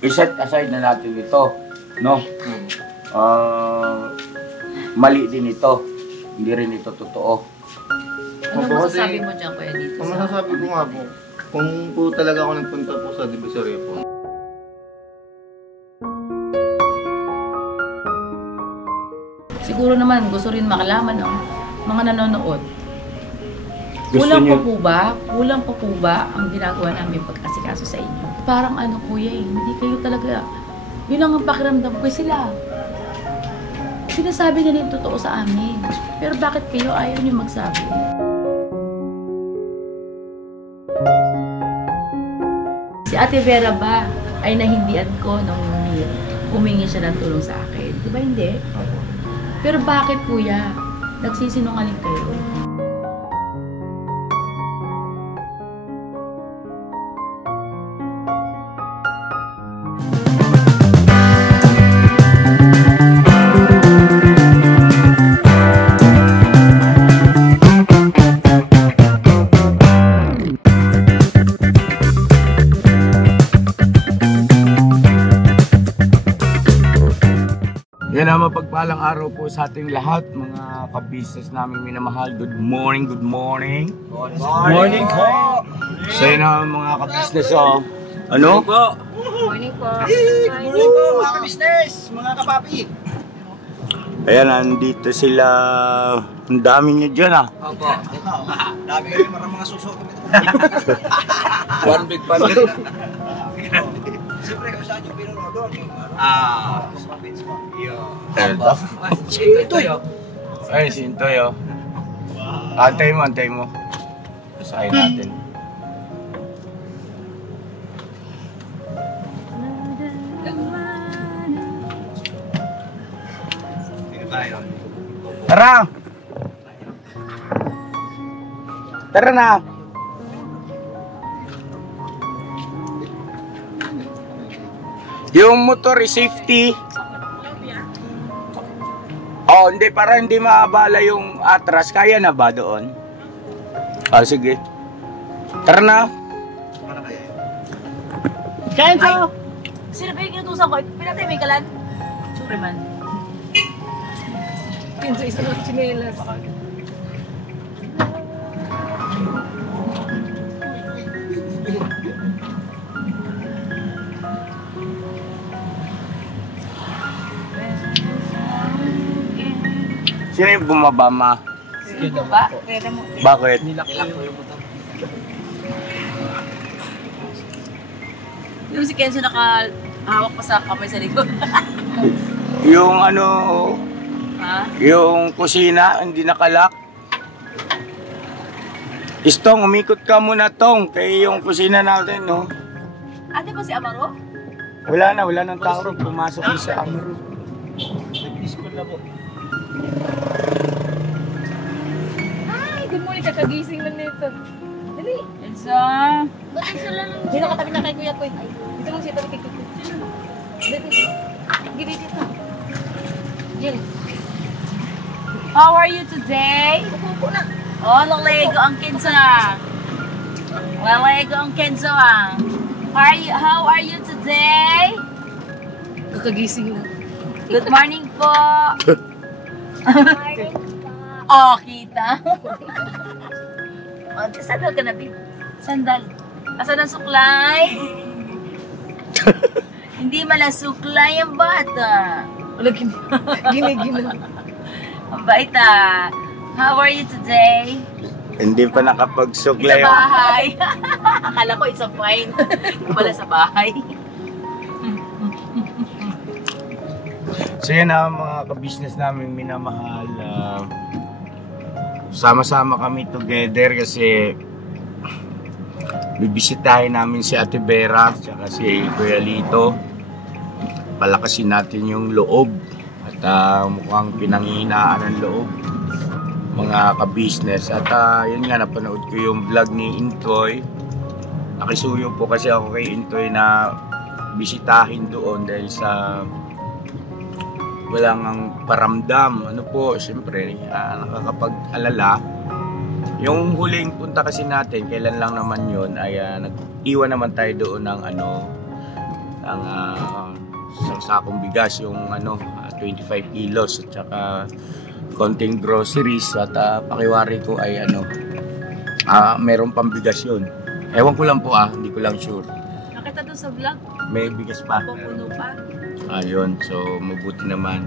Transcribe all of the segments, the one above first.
iset aside na natin ito, no? Mali din ito. Hindi rin ito totoo. Ano masasabi mo dyan, Kuya dito? Ang masasabi ko nga po, kung po talaga ako nagpunta po sa Divisoria po. Siguro naman gusto rin makalaman ng mga nanonood. Gusto Kulang niyo- pa po ba? Kulang pa po ba ang ginagawa namin pag-asikaso sa inyo? Parang ano kuya hindi kayo talaga, yun lang ang pakiramdam ko sila. Sinasabi nila yung totoo sa amin. Pero bakit kayo ayaw niyo magsabi? Si Ate Vera ba ay nahindian ko nung humingi siya ng tulong sa akin? Di ba hindi? Pero bakit kuya? Nagsisinungaling kayo? Yan ang mapagpalang araw po sa ating lahat, mga ka-business namin minamahal. Good morning, good morning. Good morning po! So yun ang mga ka-business, oh. Ano? Morning po. Good morning po mga ka-business, mga kapapi! Ayan, nandito sila. Ang dami nyo dyan, ah. Opo. Dami kayo mga suso. One big family. Siyempre kung saan yung pinuno doon. Ito. Ito yun. Ay, si Intoy, oh. Antay mo, antay mo. Sasayin natin. Tara! Tara na! Yung motor is safety. Oh, hindi, para hindi maabala yung atras. Kaya na ba doon? Ah, sige. Tara na. Kenzo! Sino ba yung kinutusan ko? Pinatay may kalan? Sorry man. Kenzo, isa ng chinelas. Sino yung bumaba, ma? Dito ba? Kaya mo. Bakit? Yung si Kenzo nakahawak pa sa kamay sa likod. Yung ano, Ha? yung kusina, hindi nakalak. Istong, umikot ka muna, Tong. Kaya yung kusina natin, no? Ate ba si Amaro? Wala nang tao. Pumasok yung sa Amaro. Nag-school na po. Ay, good morning. Kakagising lang nito. Dali. Elsa! Ba't ang sala ng... Dito ka tabi na kay Kuya Koy. Dito lang siya tabi kay Kiko. Dali. Gili dito. Jill. How are you today? Upo na. Oh, lalego ang Kenzo na. Lalego ang Kenzo ah. How are you today? Kakagising lang. Good morning po. Oh, kita. Oh, sandal ka na, babe. Sandal. Asan ang suklay? Hindi malang suklay ang bata. Wala, gini. Ang bait ah. How are you today? Hindi pa Sa nakapagsuglay. bahay. Akala ko it's a fine. Wala sa bahay. So yan ang mga ka-business namin minamahal. Sama-sama kami together kasi bibisitahin namin si Ate Vera at si Kuya Lito. Palakasin natin yung loob at mukhang pinanghihinaan ng loob mga ka-business. At yun nga, napanood ko yung vlog ni Intoy. Nakisuyo po kasi ako kay Intoy na bisitahin doon dahil sa walang ang paramdam. Ano po, siyempre, nakakapag-alala. Yung huling punta kasi natin, kailan lang naman yun, ay nag-iwan naman tayo doon ng ng isang sakong bigas, yung 25 kilos, at saka konting groceries, at pakiwari ko ay meron pang bigas yun. Ewan ko lang po hindi ko lang sure. Nakita doon sa vlog, May bigas pa. pupuno pa. Ayun, so mabuti naman.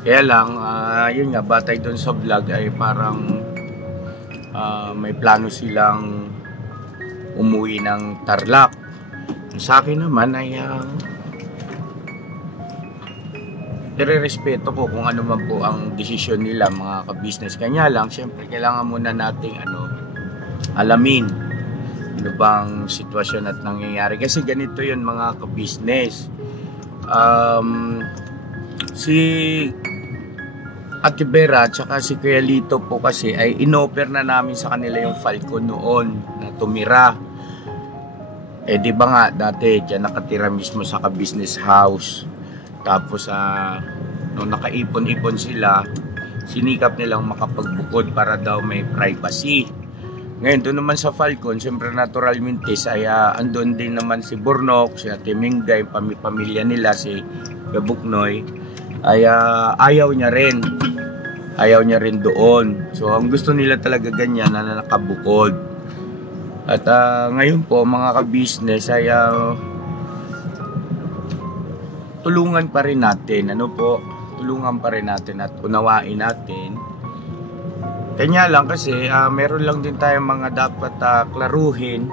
Kaya lang, yun nga, batay doon sa vlog ay parang may plano silang umuwi ng Tarlac. Sa akin naman ay nire-respeto ko kung ano man po ang desisyon nila, mga ka-business. Kanya lang, syempre, kailangan muna nating alamin ano bang sitwasyon at nangyayari. Kasi ganito yun, mga ka-business. Si Ate Vera at saka si Kuya Lito po kasi ay inoffer na namin sa kanila yung Falcon noon na tumira. Di ba nga dati dyan nakatira mismo sa ka-business house. Tapos nung nakaipon-ipon sila, sinikap nilang makapagbukod para daw may privacy. Ngayon doon naman sa Falcon, siyempre naturalmente ay andun din naman si Burnok, si Ate Mingga, yung pamilya nila, si Gabuknoy, ay ayaw niya rin doon. So ang gusto nila talaga ganyan na nakabukod. At ngayon po mga ka-business ay tulungan pa rin natin, tulungan pa rin natin at unawain natin. Kanya lang kasi meron lang din tayong mga dapat klaruhin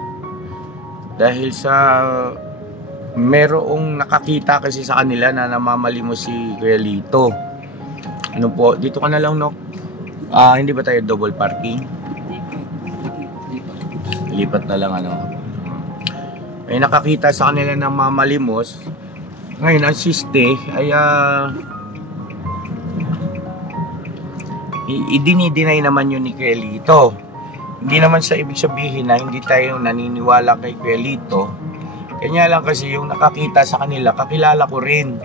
dahil sa merong nakakita kasi sa kanila na namamalimos si Kuya Lito. Dito ka na lang, Nok. Hindi ba tayo double parking? Lipat na lang, May nakakita sa kanila na mamalimos. Ngayon, ang siste ay i-deny naman yun ni Kuya Lito. Hindi naman sa ibig sabihin na hindi tayo naniniwala kay Kuya Lito. Kanya lang kasi yung nakakita sa kanila, kakilala ko rin.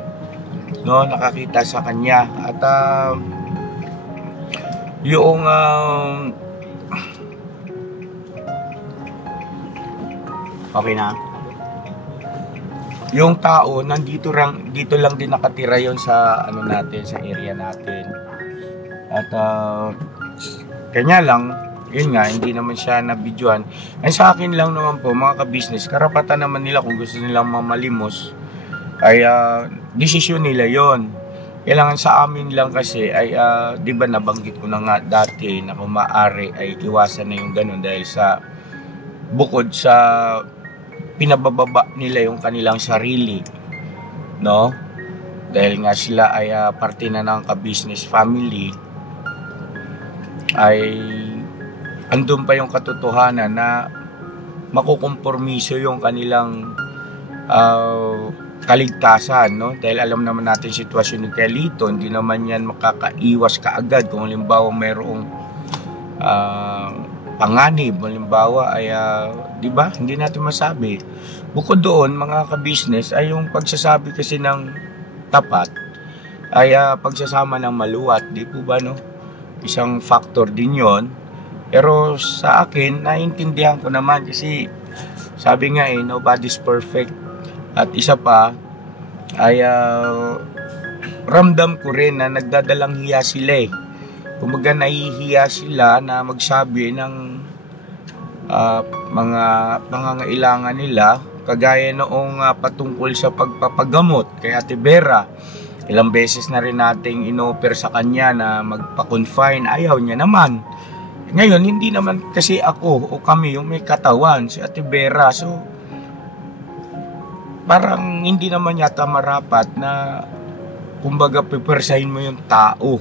Nakakita sa kanya. At yung okay na. Yung tao dito lang din nakatira yon sa sa area natin. At kanya lang, yun nga, hindi naman siya nabidyohan. Ay sa akin lang naman po, mga ka-business, karapatan naman nila kung gusto nilang mamalimos, ay desisyon nila yon. Kailangan sa amin lang kasi ay, di ba nabanggit ko na nga dati na kung maaari ay iwasan na yung ganun dahil sa bukod sa pinabababa nila yung kanilang sarili, dahil nga sila ay parte na ng ka-business family, ay andun pa yung katotohanan na makukompormiso yung kanilang kaligtasan, dahil alam naman natin sitwasyon ni Kuya Lito, hindi naman yan makakaiwas kaagad kung halimbawa mayroong panganib, halimbawa ay di ba, hindi natin masabi. Bukod doon, mga ka-business, ay yung pagsasabi kasi ng tapat ay pagsasama ng maluwat, di po ba, isang factor din yon. Pero sa akin, naiintindihan ko naman kasi sabi nga nobody's perfect. At isa pa ay ramdam ko rin na nagdadalang hiya sila Kumbaga nahihiya sila na magsabi ng mga pangangailangan nila, kagaya noong patungkol sa pagpapagamot kay Ate Vera. Ilang beses na rin nating inoffer sa kanya na magpa-confine, ayaw niya naman. Ngayon, hindi naman kasi ako o kami yung may katawan, si Ate Vera. So, parang hindi naman yata marapat na kumbaga pipersahin mo yung tao.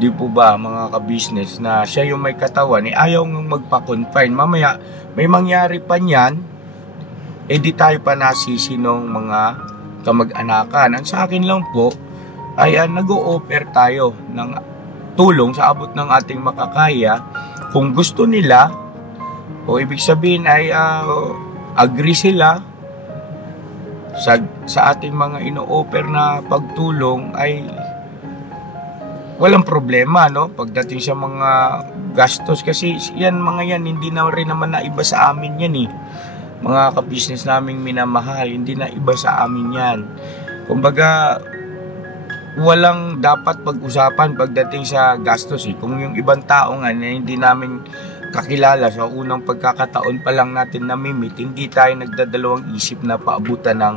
Di po ba, mga ka-business, na siya yung may katawan, ayaw nga magpa-confine. Mamaya, may mangyari pa niyan, di tayo pa nasisi ng mga kamag-anakan. Ang sa akin lang po ay nag-o-offer tayo ng tulong sa abot ng ating makakaya. Kung gusto nila, o ibig sabihin ay agree sila sa ating mga ino-offer na pagtulong, ay walang problema, pagdating sa mga gastos. Kasi mga yan, hindi na rin naman naiba sa amin yan mga ka-business naming minamahal, hindi na iba sa amin yan. Kumbaga, walang dapat pag-usapan pagdating sa gastos eh. Kung yung ibang tao nga na hindi namin kakilala sa unang pagkakataon pa lang natin namimit, hindi tayo nagdadalawang isip na paabutan ng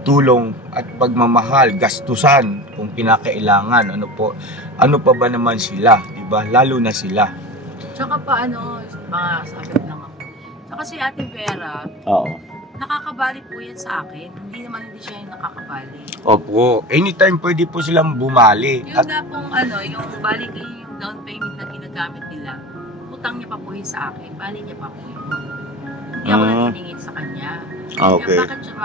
tulong at pagmamahal, gastusan kung kinakailangan. Ano pa ba naman sila, di ba? Lalo na sila. Tsaka pa mga sabi lang ako. Tsaka si Ate Vera, Oo. nakakabali po yan sa akin. Hindi siya yung nakakabali. Opo, anytime pwede po silang bumali. Yung nga pong yung bali kayo yung down payment na ginagamit nila, utang niya pa po yun sa akin. Bali niya pa po yun. Hindi ako nagtiningin sa kanya. Okay. Kaya bakit siya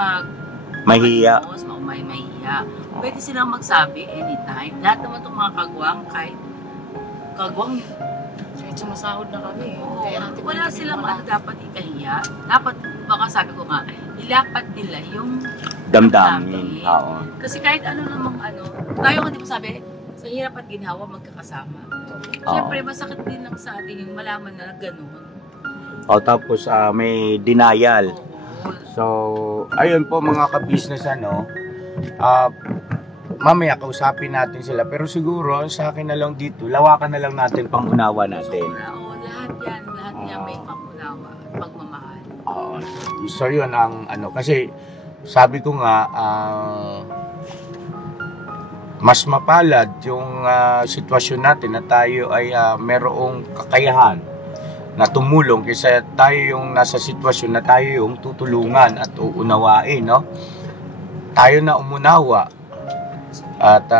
Mahiya. mahiya. Pwede silang magsabi anytime. Lahat naman itong mga kagwang, kahit kagwang Kahit sumasahod na kami. Oo, Kaya natin wala pwede silang naman. dapat ikahiya. Dapat, baka sabi ko nga, ilapat nila yung Damdamin. Oo. Kasi kahit tayo nga di ba sabi, sa hirap at ginhawa magkakasama. Siyempre, masakit din lang sa atin yung malaman na gano'n. O tapos may denial. Oo. So, ayun po mga ka-business mamaya kausapin natin sila. Pero siguro sa akin na lang dito, lawakan na lang natin pangunawa natin. Lahat yan may pangunawa at pagmamahal. So yun ang kasi sabi ko nga mas mapalad yung sitwasyon natin na tayo ay merong kakayahan na tumulong kaysa tayo yung nasa sitwasyon na tayo yung tutulungan at uunawain, no? Tayo na umunawa at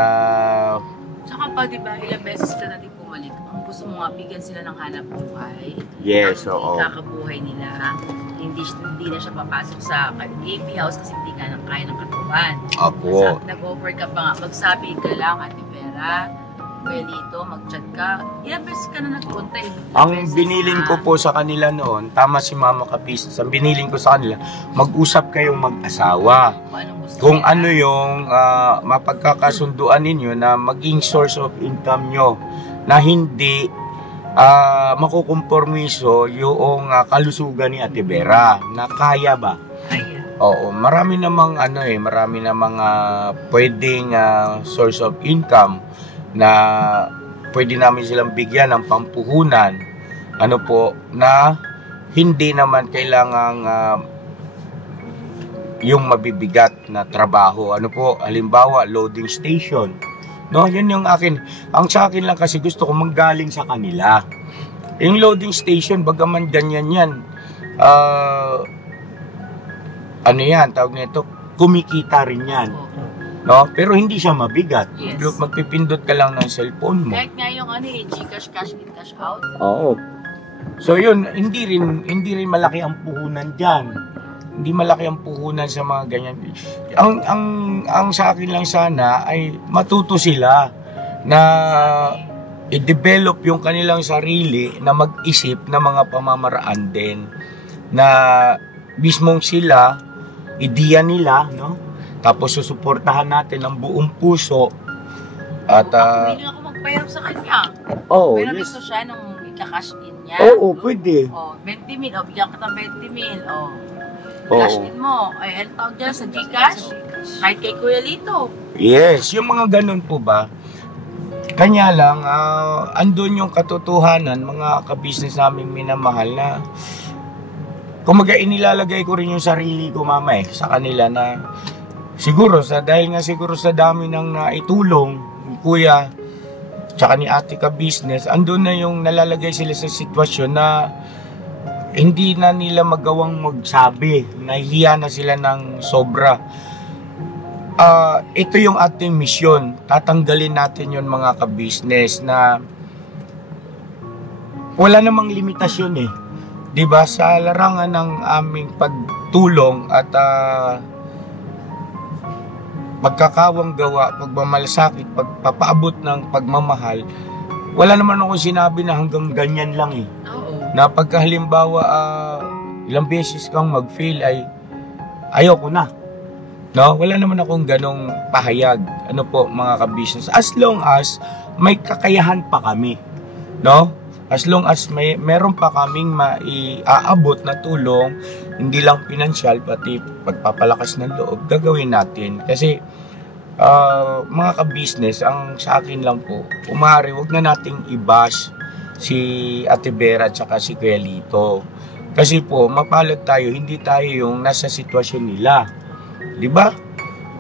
Tsaka pa, di ba, ilang beses ka natin bumalik. Ang gusto mo nga, bigyan sila ng hanap buhay. yes, Ang oo. ikakabuhay nila. Hindi na siya papasok sa AP house kasi hindi ka nang kaya ng katawan. Opo. Nag-offer ka pa nga, magsabi ka lang, Ate Vera, Buelito, mag-chat ka. Ilang beses ka na nagpunta eh. Ang biniling ko po sa kanila noon, tama si Mama Kapistas, ang biniling ko sa kanila, mag-usap kayong mag-asawa. Kung anong gusto Kung nila. ano yung mapagkakasunduan ninyo na maging source of income nyo na hindi makukompormiso yung kalusugan ni Ate Vera na kaya ba? Kaya. Oo, marami namang pwedeng source of income na pwede namin silang bigyan ng pampuhunan na hindi naman kailangang yung mabibigat na trabaho. Halimbawa, loading station. No, yun yung akin. Ang sa akin lang kasi gusto ko manggaling sa kanila. Yung loading station, bagaman ganyan yan. Tawag nito, kumikita rin yan. No? Pero hindi siya mabigat. Yes. Magpipindot ka lang ng cellphone mo. Kahit nga yung Gcash, cash in, cash out. Oo. So yun, hindi rin malaki ang puhunan diyan. Hindi malaki ang puhunan sa mga ganyan. Ang sa akin lang sana ay matuto sila na i-develop yung kanilang sarili na mag-isip ng mga pamamaraan din na mismong sila ideya nila, no? Tapos susuportahan natin ng buong puso at Hindi ako magpahirap sa kanya. Pero gusto siya nung ika-cash in niya. Oo, pwede. 20 mil. Bigyan ka ng 20 mil. Cash in mo. Ano tawag dyan sa Gcash? Kahit kay Kuya Lito. Yes, yung mga ganun po ba? Kanya lang, andun yung katotohanan, mga ka-business naming minamahal na kumaga inilalagay ko rin yung sarili ko sa kanila na dahil sa dami ng naitulong ni Kuya tsaka ni Ate ka-business, andun na yung nalalagay sila sa sitwasyon na hindi na nila magawang magsabi, nahihiya na sila ng sobra. Ito yung ating misyon, tatanggalin natin yung mga ka-business na wala namang limitasyon diba, sa larangan ng aming pagtulong at pagkakawang gawa, pagmamalasakit, pagpapaabot ng pagmamahal, wala naman akong sinabi na hanggang ganyan lang Oo. na pagka halimbawa ilang beses kang mag-fail ay ayoko na, no? Wala naman akong ganong pahayag, mga ka-business, as long as may kakayahan pa kami, no? As long as meron pa kaming maiaabot na tulong hindi lang pinansyal, pati pagpapalakas ng loob, gagawin natin. Kasi, mga ka-business, ang sa akin lang po, umari, wag na nating i-bash si Ate Vera at saka si Kuya Lito. Kasi po, mapalad tayo, hindi tayo yung nasa sitwasyon nila. Di ba?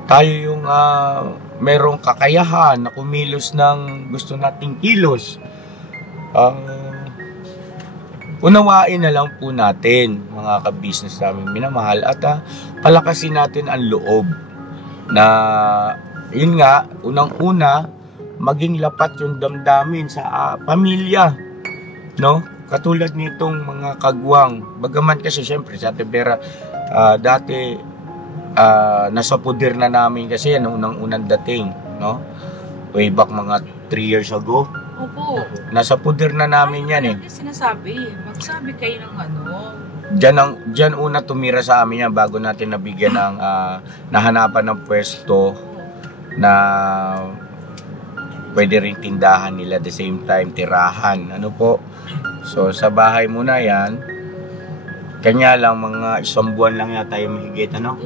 Tayo yung merong kakayahan na kumilos ng gusto nating kilos. Unawain na lang po natin, mga ka-business namin minamahal, at palakasin natin ang loob na, yun nga, unang-una, maging lapat yung damdamin sa pamilya, no? Katulad nitong mga kagwang. Bagaman kasi syempre sa Ate Vera, dati nasa puder na namin kasi yan, unang-unang dating, no? Way back mga 3 years ago. Opo. Nasa puder na namin yan eh. Hindi sinasabi. Magsabi kayo ng ano. Diyan una tumira sa amin yan bago natin nabigyan ng nahanapan ng pwesto na pwede rin tindahan nila the same time, tirahan. Ano po? So sa bahay muna yan. Kanya lang mga 1 buwan lang yata yung mahigit, ano?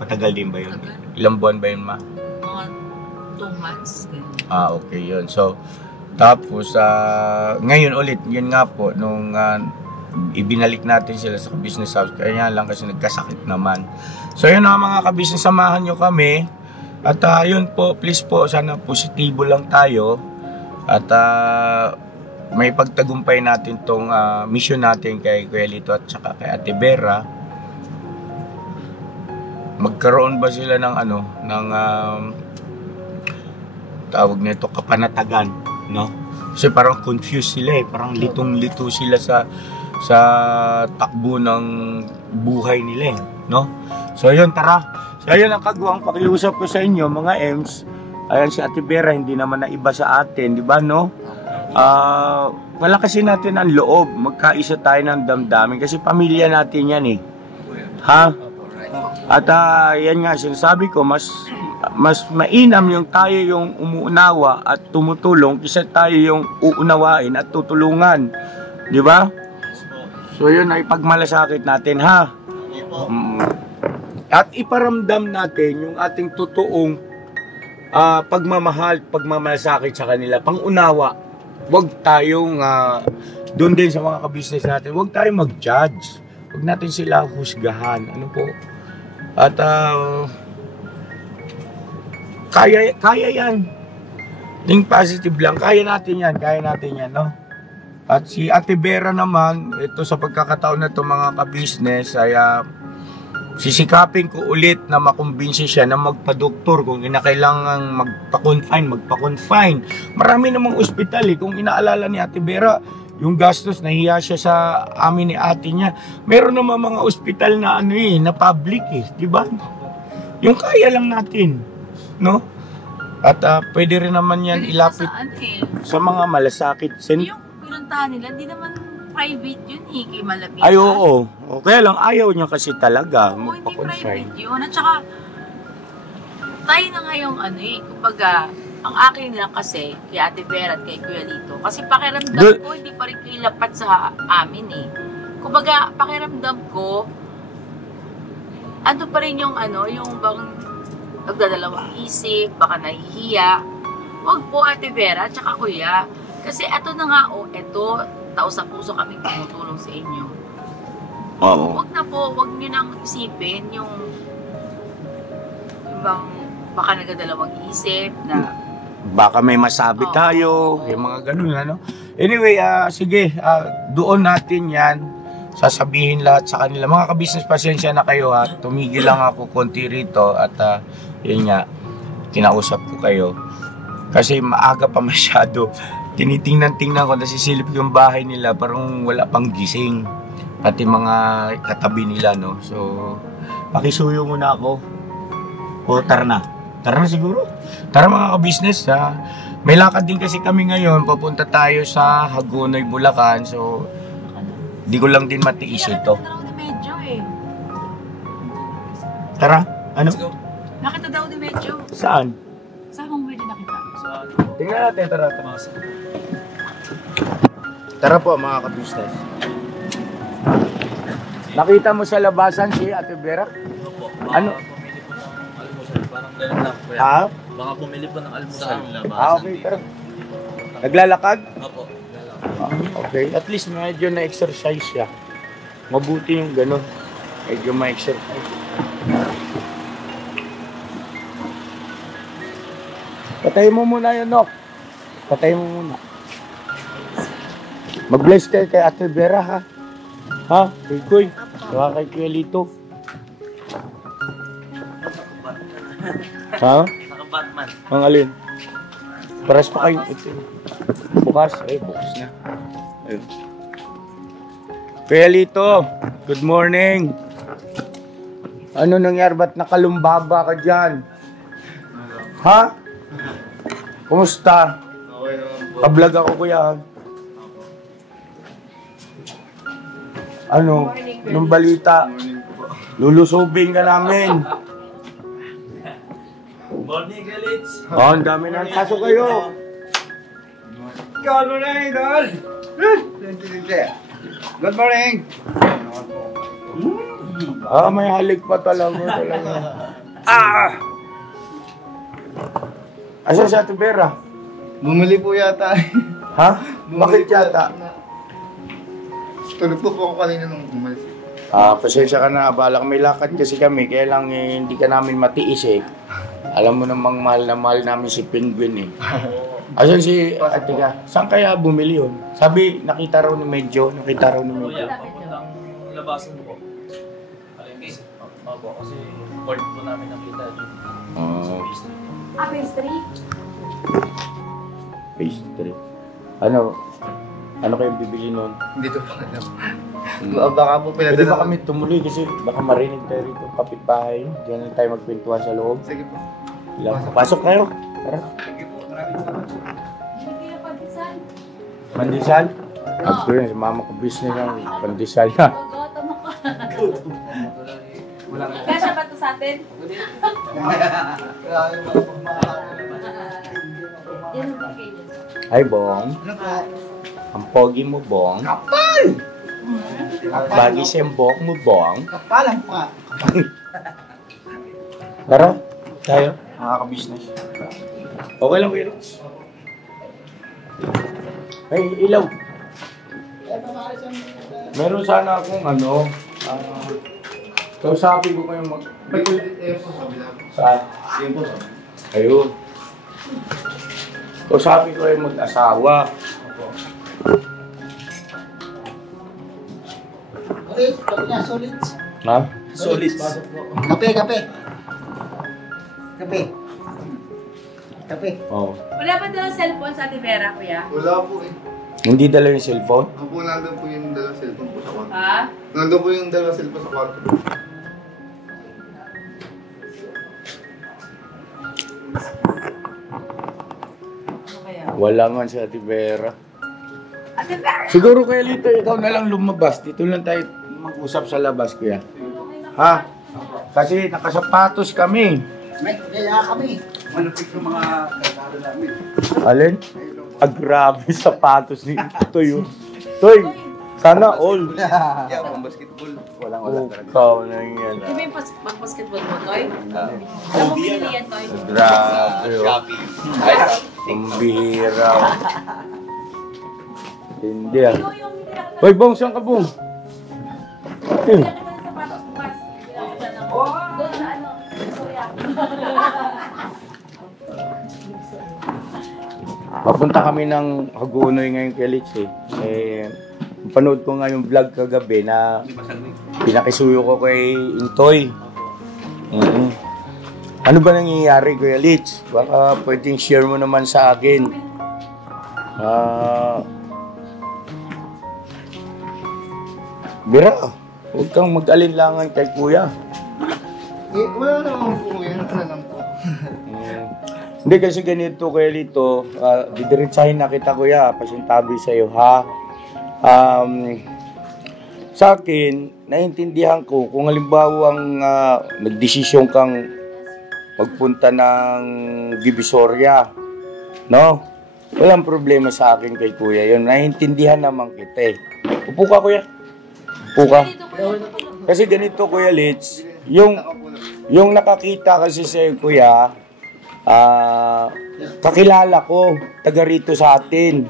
Matagal din ba yun? Ilang buwan ba yun, ma? Mga 2 months. Okay yun. So tapos, ngayon ulit, yun nga po, nung ibinalik natin sila sa business house, kaya lang kasi nagkasakit naman. So, yun mga ka-business, samahan nyo kami. At yun po, please po, sana positibo lang tayo. At may pagtagumpay natin tong mission natin kay Kuya Lito at saka kay Ate Vera. Magkaroon ba sila ng tawag nito, kapanatagan? No? Kasi parang confused sila eh, parang litong-lito sila sa takbo ng buhay nila eh, no? So ayun, tara. So ayun ang kagwang pakiusap ko sa inyo mga Ems. Ayan si Ate Vera, hindi naman na iba sa atin, di ba, no? Palakasin natin ang loob, magkaisa tayo ng damdamin kasi pamilya natin yan eh. Ha? At yan nga, sinasabi ko, mas mainam yung tayo yung umuunawa at tumutulong kaysa tayo yung uunawain at tutulungan. Di ba? So yun ay pagmalasakit natin, ha? At iparamdam natin yung ating totoong pagmamahal, pagmamalasakit sa kanila, pangunawa. Huwag tayong doon din sa mga ka-business natin, huwag tayong mag-judge. Huwag natin sila husgahan. Ano po? At kaya yan. Think positive lang. Kaya natin yan, no? At si Ate Vera naman, ito sa pagkakataon na ito mga ka-business, ay sisikapin ko ulit na makumbinsi siya na magpa-doktor kung kinakailangan magpa-confine. Marami namang ospital eh. Kung inaalala ni Ate Vera, yung gastos, nahiya siya sa amin ni ate niya. Meron naman mga ospital na na public eh. Diba? Yung kaya lang natin. No? At pwede rin naman yan ilapit sa mga malasakit. Yung pinuntahan nila, hindi naman private yun eh, kay malapit. Ay, oo. Kaya lang ayaw niya kasi talaga. Oo, hindi private yun. At saka, tayo na ngayong kumbaga, ang akin lang kasi, kay Ate Vera at kay Kuya Lito, kasi pakiramdam ko, hindi pa rin kilapat sa amin eh. Kumbaga, pakiramdam ko, ano pa rin yung yung bang nagdadalawang isip, baka nahihiya. Huwag po Ate Vera, tsaka Kuya. Kasi ito na nga, ito, tao sa puso kaming tumutulong sa inyo. Oo. Huwag na po, huwag nyo nang isipin yung bang baka nagdadalawang isip na baka may masabi tayo, yung mga ganun, ano. Anyway, sige, doon natin yan sasabihin lahat sa kanila. Mga ka-business, pasensya na kayo ha. Tumigil lang ako konti rito at yun nga, kinausap ko kayo. Kasi maaga pa masyado. Tinitingnan-tingnan ko, nasisilip yung bahay nila, parang wala pang gising. Pati mga katabi nila, no. So, pakisuyo muna ako. O, tara na. Tara na siguro. Tara mga ka-business, ha. May lakad din kasi kami ngayon. Papunta tayo sa Hagonoy, Bulacan. So, di ko lang din matiis ito. Nakita daw ni Medyo eh. Tara, ano? Nakita daw ni Medyo. Saan? Saan mong pwede nakita? Tingnan natin, tara. Tara po mga ka-business. Nakita mo sa labasan si Ate Vera? Opo, Ano? bumili po ng almusal. Parang ganun lang po yan. Ha? Baka bumili po ng almusal. Okay, pero naglalakad? Opo. Okay, at least medyo na-exercise siya. Mabuti yung gano'n. Medyo ma-exercise. Patayin mo muna yun, Nok. Patayin mo muna. Mag-bless kayo kay Ate Vera, ha? Ha? Kay Kuy. Saka kay Kuya Lito. Ha? Naka-Batman. Ang alin? Paras pa kayo. Bukas. Ay, bukas na. Ayun. Kuya Lito, good morning. Ano nangyari? Ba't nakalumbaba ka dyan? Ha? Kumusta? Okay naman po. Kablog ako, kuya. Ano? Nung balita, Morning po. lulusubin ka namin. Morning, Galits. Oh, ang dami na. Pasok kayo. Good morning, Idol! Good morning! Ah, may halik pa talaga. Ah! Asan si Ate Vera? Bumili po yata. Ha? Bakit yata? Tulog po ako kanina nung umalis. Ah, pasensya ka na. Balak may lakad kasi kami. Kaya lang hindi ka namin matiis eh. Alam mo namang mahal na mahal namin si Penguin eh. Asan si Ate ka? Saan kaya bumili yun? Sabi, nakita raw ni Medyo. Nakita raw ni Medyo. Kuya, papuntang labasan po. Alimis. Opo, kasi board po namin nakita dun. Oh, Pastry? pastry. Ano? Ano kayong bibili nun? Hindi ko pa alam. Hmm. Baka po Pwede pinadala. ba kami tumuloy kasi baka marinig tayo rito kapitbahay. Diyan lang tayo magkwentuhan sa loob. Sige po. Pasok kayo. Tara. Hindi kayo pagkisan? Pandesal? Ako yun, si mama ko business ng pandesal na. Gogotom ako. Kasya ba ito sa atin? Yan ang bagay dyan. Ay, Bong. Ang pogi mo, Bong. Kapal! Bagi siyembok mo, Bong. Kapalan pa! Tara, tayo. Makaka-business. Okay lang, Kuya Rox. Ay, ilaw. Meron sana akong ano, kausapin ko kayong May kulit po sabi lang. Saan? Yan po sabi. Ayun. Kausapin ko kayong mag-asawa. Ulit, sabi niya, solid. Ha? Solid. Kape, kape. Kape. Kape. Oo. Wala ba dalang cellphone sa Ate Vera, kuya? Wala po eh. Hindi dala yung cellphone? Ako po nandun po yung dalawang cellphone po sa kwarto. Ha? Nandun po yung dalawang cellphone sa kwarto. Ano kaya? Wala man si Ate Vera. Ate Vera! Siguro kaya Lito, ikaw na lang lumabas. Dito lang tayo mag-usap sa labas, kuya. Ha? Kasi nakasapatos kami. May kaya kami. Manupit yung mga kagaro namin. Alin? Ah, grabe sapatos ni Toy. Oh. Toy, sana all. Yeah, pang basketball. Oh, ikaw na yan. Di ba yung pag-basketball mo, Toy? Alam mo binili yan, Toy? Grabe. Oh. Ang bihira. Hindi ah. Ikaw yung hindi ako Hoy, Bong, saan ka, Bong? Eh, na ng sapatos bukas. Doon sa ano, Korea. papunta kami ng Hagonoy ngayon kay Litz eh. Panood ko nga yung vlog kagabi na pinakisuyo ko kay Intoy. Ano ba nangyayari, Kuya Litz? Baka pwedeng share mo naman sa akin. Bira, huwag kang mag-alinlangan kay Kuya. Eh, wala naman po yan. Ano lang po. Hindi kasi ganito, Kuya Lito, didiretsahin na kita, Kuya, pasintabi sa'yo, ha? Sa akin, naiintindihan ko, kung halimbawa nagdesisyon kang magpunta ng Divisoria, no? Walang problema sa akin kay Kuya yun. Naiintindihan naman kita eh. Upo ka, Kuya. Upo ka. Dito, kuya. Kasi ganito, Kuya Litz, yung nakakita kasi sa Kuya, kakilala ko, taga rito sa atin.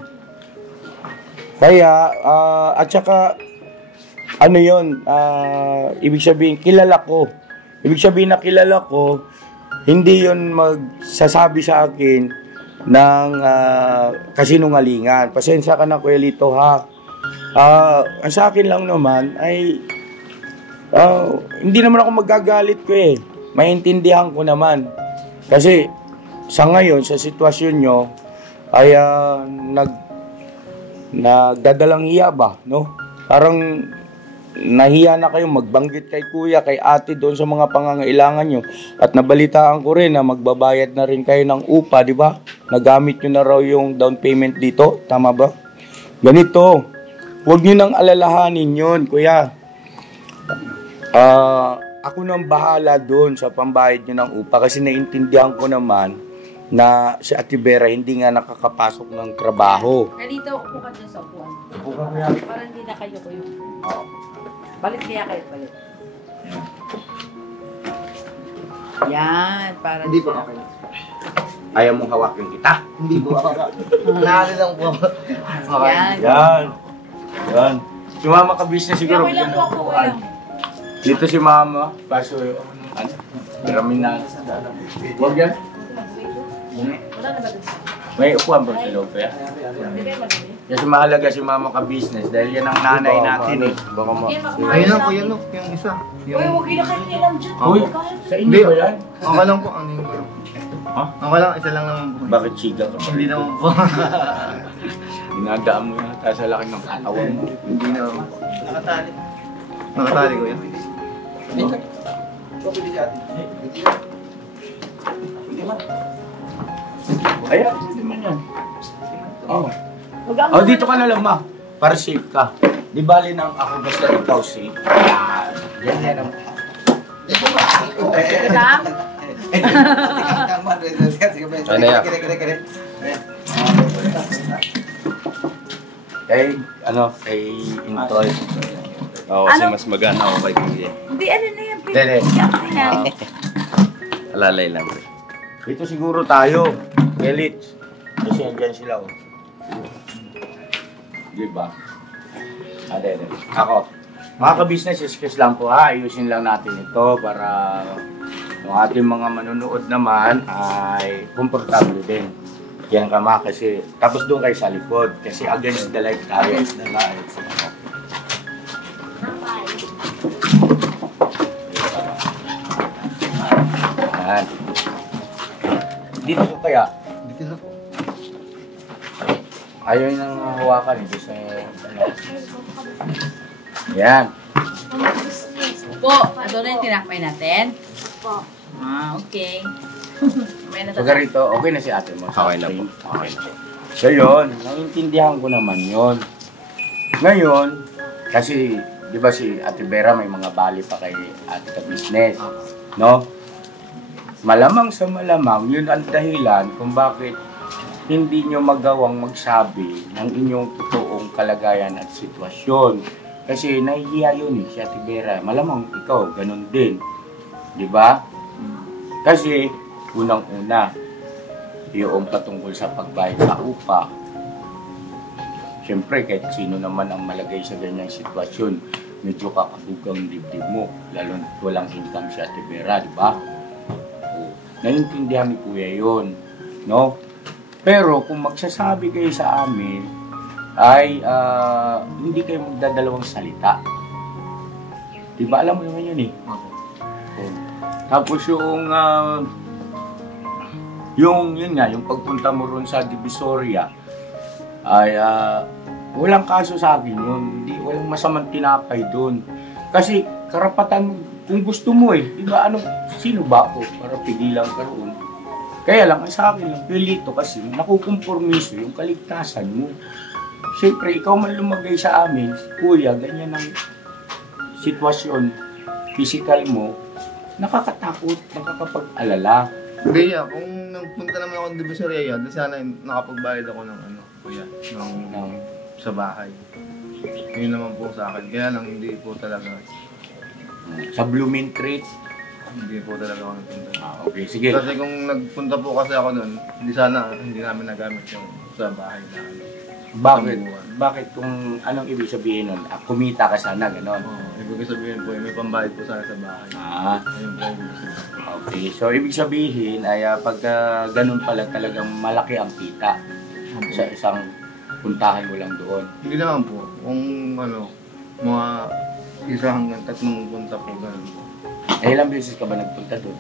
Kaya, at saka, ano yun, ibig sabihin, kilala ko. Ibig sabihin na kilala ko, hindi yun magsasabi sa akin ng kasinungalingan. Pasensya ka na, Kuya Lito, ha? Ang sa akin lang naman ay hindi naman ako magagalit ko eh. Maintindihan ko naman. Kasi sa ngayon, sa sitwasyon nyo, ay nagdadalang hiya ba, no? Parang nahiya na kayo magbanggit kay kuya, kay ate doon sa mga pangangailangan nyo. At nabalitaan ko rin na magbabayad na rin kayo ng upa, di ba? Nagamit nyo na raw yung down payment dito, tama ba? Ganito, huwag nyo nang alalahanin yun, kuya. Ako nang bahala doon sa pambayad nyo ng upa kasi naintindihan ko naman na si Ate Vera hindi nga nakakapasok ng trabaho. Nalito, upo ka dyan sa upuan. Upo ka, kuya. Para hindi na kayo ko yung... Balit kaya kayo, balit. Yan, para... Hindi po okay. Ayaw mong hawakin kita? Hindi po ako. Nahali lang po ako. Okay. Yan. Yan. Si Mama ka-business siguro. Okay lang po ako, okay lang. Dito si Mama. Paso yung... Maraming na. Huwag yan. Wala na ba dun? May upuan ba sa loob kaya? Hindi kayo madali. Kasi mahalaga si Mama ka-business dahil yan ang nanay natin eh. Baka mo. Ayun lang po yan, no? Yung isa. Uy, huwag kayo kayo nilang dyan. Uy, sa inyo ba yan? Okay lang po. Ano yung po? Ha? Okay lang, isa lang naman po. Bakit siga ka pa? Hindi naman po. Dinadaan mo yan. Tapos sa laki ng katawan mo. Hindi naman po. Nakatali. Nakatali ko yan. Ayan, hindi man yan. Oh. Oh, dito ka na lang, Ma. Para safe ka. Di bali nang ako basta ikaw safe. Yan, yan ang... Sam? Ano yan? Kay Intoy. Oo, kasi mas magana ako kay Kuya. Hindi, ano na yan. Dede. Alalay lang. Dito siguro tayo. Elit. Kasi andyan sila, oh. Diba? Dede. Ako. Mga ka-business, excuse lang po ha. Ayusin lang natin ito para yung ating mga manunood naman ay komportable din. Yan ka ma kasi tapos doon kayo sa likod kasi against the light tayo. Against the light. Yan. Dito ko kaya. Dito na po. Ayaw nang hawakan ito sa yan. Po, ano na yung tinakmay natin? Po. Okay. May So garito, okay na si ate mo. Okay na po. Okay na. So yun, naiintindihan ko naman yun. Ngayon, kasi di ba si Ate Vera may mga bali pa kay ate ka business, no? Malamang sa malamang, yun ang dahilan kung bakit hindi nyo magawang magsabi ng inyong totoong kalagayan at sitwasyon. Kasi nahihiya yun eh, si Ate Vera. Malamang ikaw, ganun din. Di ba? Kasi, unang-una, yung patungkol sa pagbayad sa upa. Siyempre, kahit sino naman ang malagay sa ganyang sitwasyon, medyo kakabugang dibdib mo. Lalo na walang income si Ate Vera, di ba? Naiintindihan ni Kuya yun, no? Pero kung magsasabi kayo sa amin, ay hindi kayo magdadalawang salita. Di ba alam mo naman yun eh? Tapos yun nga, yung pagpunta mo ron sa Divisoria, ay walang kaso sa akin yun. Walang masamang tinapay doon. Kasi karapatan mo, kung gusto mo eh, di ba sino ba ako para pigilan ka roon? Kaya lang, sa akin lang, pilito kasi nakukompormiso yung kaligtasan mo. Siyempre, ikaw man lumagay sa amin, kuya, ganyan ang sitwasyon, physical mo, nakakatakot, nakakapag-alala. Kuya, kung nagpunta naman ako ng Divisoria, di sana nakapagbayad ako ng kuya, ng sa bahay. Yun naman po sa akin. Kaya lang hindi po talaga, Sa Blooming Treat? hindi po talaga ako nagpunta. Okay, sige. Kasi kung nagpunta po kasi ako doon, hindi namin nagamit yung sa bahay na ano. Bakit? Bakit kung anong ibig sabihin nun? Kumita ka sana, gano'n? Ibig sabihin po, may pambayad po sana sa bahay. Ayun po yung ibig sabihin. Okay. So, ibig sabihin ay pagka ganun pala talagang malaki ang kita sa isang puntahan mo lang doon. Hindi naman po. Kung ano, mga 1 hanggang 3 punta po ganun po. Ilang beses ka ba nagpunta doon?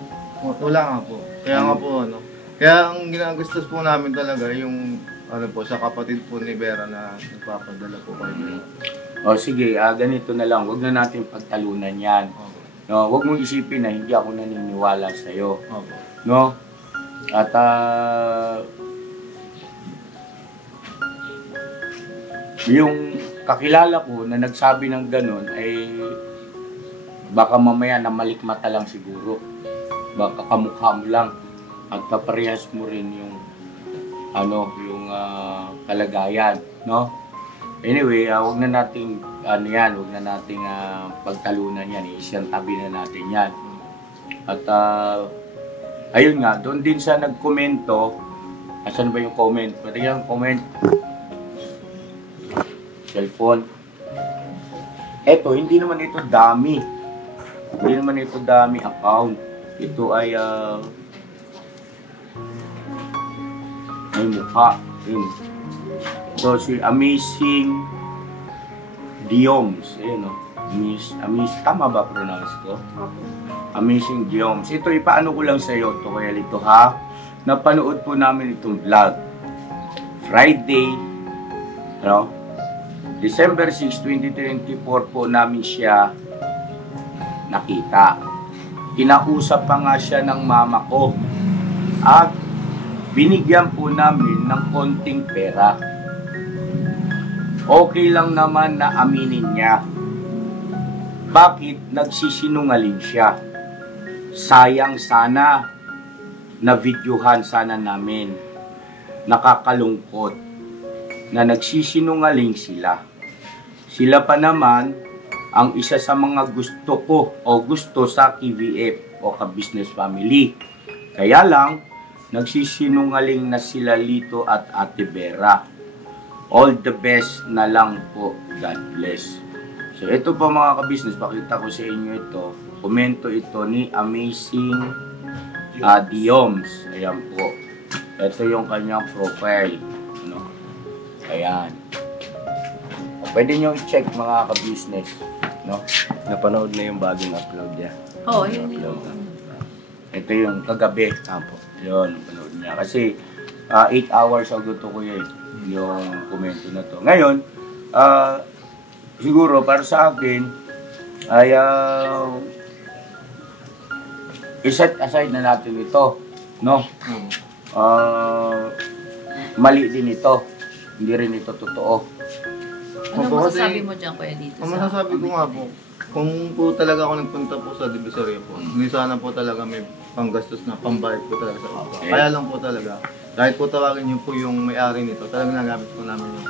Wala nga po. Kaya nga po ano. Kaya ang ginagastos po namin talaga yung ano po, sa kapatid po ni Vera na nagpapadala po kayo. O sige, ganito na lang. Huwag na natin pagtalunan yan. No, huwag mong isipin na hindi ako naniniwala sa'yo. No? At yung kakilala ko na nagsabi ng ganun ay baka mamaya na malikmata lang siguro. Baka kamukha mo lang at kaparehas mo rin yung yung kalagayan, no? Anyway, wag na nating wag na nating pagtalunan yan, isang tabi na natin yan. At ayun nga, doon din siya nagkomento. Asan ba yung comment? Pwede yung comment. Cellphone. Eto, hindi naman ito dami. Hindi naman ito dami account. Ito ay may mukha. Yun. So, si Amazing Dioms. Ayun, no? Tama ba pronounce ko? Amazing Dioms. Ito, ipaano ko lang sa iyo ito. Kaya ito, ha? Napanood po namin itong vlog. Friday, December 6, 2024 po namin siya nakita. Kinausap pa nga siya ng mama ko. At binigyan po namin ng konting pera. Okay lang naman na aminin niya. Bakit nagsisinungaling siya? Sayang sana na videohan sana namin. Nakakalungkot na nagsisinungaling sila. Sila pa naman ang isa sa mga gusto ko o gusto sa KVF o ka-business family. Kaya lang, nagsisinungaling na sila Lito at Ate Vera. All the best na lang po. God bless. So ito po mga ka-business, pakita ko sa inyo ito. Komento ito ni Amazing Dioms. Ayan po. Ito yung kanyang profile. Ayan. Pwede nyo i-check mga ka-business. Napanood na yung bagong upload niya. Oo, yun yun. Ito yung kagabi. Yun, napanood niya. Kasi 8 hours ago to kuya yung komento na to. Ngayon, siguro para sa akin ay i-set aside na natin ito. No? Mali din ito. Hindi rin ito totoo. Ano masasabi mo dyan, Kuya, dito? Ang masasabi ko nga po, kung po talaga ako nagpunta po sa Divisoria po, hindi sana po talaga may panggastos na pambayad po talaga sa upa. Okay. Kaya lang po talaga, kahit po tawagin niyo po yung may-ari nito, talagang nagamit po namin yung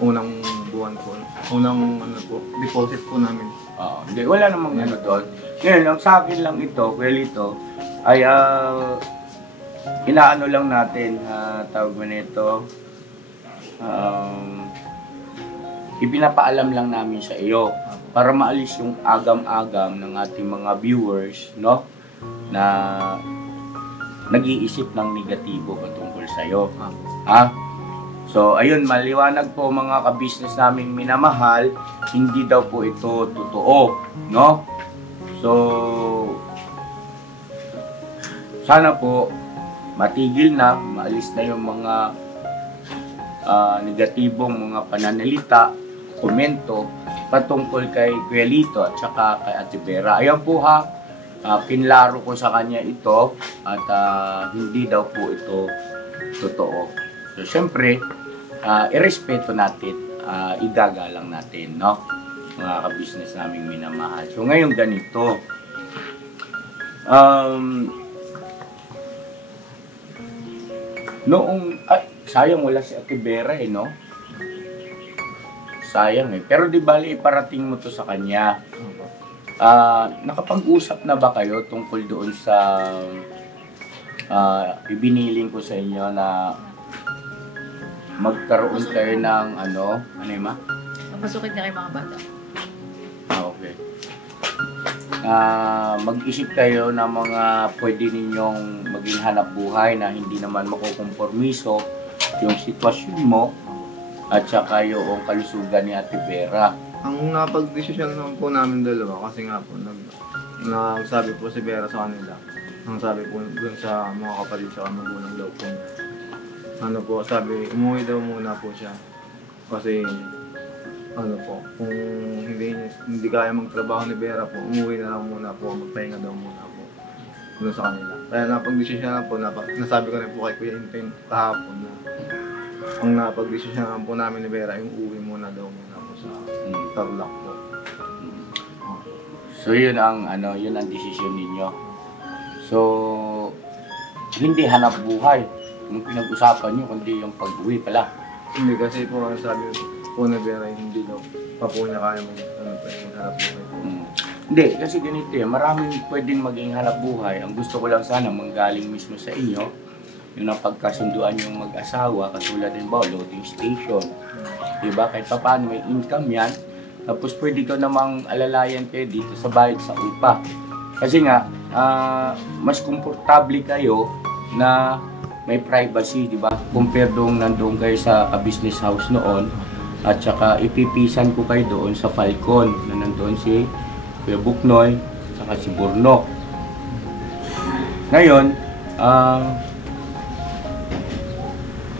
unang buwan po, deposit po namin. Hindi, wala namang ano doon. Ngayon, ang sa akin lang ito, Kuya Lito, ay inaano lang natin, tawag mo nito, ipinapaalam lang namin sa iyo para maalis yung agam-agam ng ating mga viewers, no? Na nag-iisip ng negatibo patungkol sa iyo. So, ayun, maliwanag po mga ka-business naming minamahal, hindi daw po ito totoo, no? So, sana po matigil na, maalis na yung mga negatibong mga pananalita, komento patungkol kay Kuya Lito at saka kay Ate Vera. Ayan po ha, pinlaro ko sa kanya ito at hindi daw po ito totoo. So syempre, irespeto natin, igagalang natin, no? Mga ka-business naming minamahal. So ngayon ganito, sayang wala si Ate Vera no? sayang eh. Pero di bali iparating mo to sa kanya. Opo. Nakapag-usap na ba kayo tungkol doon sa ibiniling ko sa inyo na magkaroon kayo ng ano yun ma? Papasukin niya kay mga bata. Okay. Mag-isip kayo ng mga pwede ninyong maging hanap buhay na hindi naman makukompormiso yung sitwasyon mo at saka yung kalusugan ni Ate Vera. Ang napag-desisyon naman po namin dalawa kasi nga po nagsabi po si Vera sa kanila. Ang sabi po dun sa mga kapatid sa magulang daw po niya. Ano po, sabi umuwi daw muna po siya. Kasi ano po, kung hindi kaya magtrabaho ni Vera po, umuwi na lang muna po, magpahinga daw muna po dun sa kanila. Kaya napag-desisyon na po, nasabi ko rin po kay Kuya Inten kahapon na ang napag-desisyon po namin ni Vera, yung uwi muna daw muna po sa Tarlac po. So yun ang yun ang desisyon ninyo. So hindi hanap buhay yung pinag-usapan nyo kundi yung pag-uwi pala. Hindi kasi po ang sabi po ni Vera, hindi daw pa po niya kaya maghanap buhay po. Hindi, kasi ganito maraming pwedeng maging hanap buhay. Ang gusto ko lang sana manggaling mismo sa inyo, yung napagkasunduan yung mag-asawa, katulad din ba, loading station. Diba? Kahit pa paano may income yan, tapos pwede ka namang alalayan kayo dito sa bayad sa upa. Kasi nga, mas komportable kayo na may privacy, di ba? Compare doon nandoon kayo sa business house noon, at saka ipipisan ko kayo doon sa Falcon, na nandoon si Kuya Buknoy, saka si Burnok. Ngayon,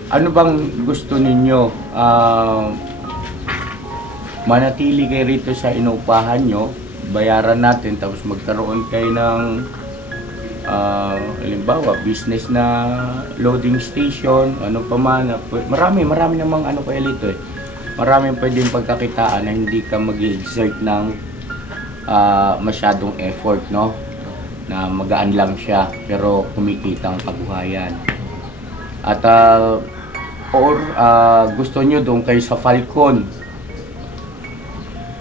ano bang gusto ninyo? Manatili kayo rito sa inuupahan nyo, bayaran natin, tapos magkaroon kayo ng halimbawa, business na loading station, ano pa man. Marami namang kaya lito eh. Maraming pwedeng pagkakitaan na hindi ka mag-exert ng masyadong effort, no? Na magaan lang siya, pero kumikita ang kabuhayan. At gusto nyo doon kayo sa Falcon.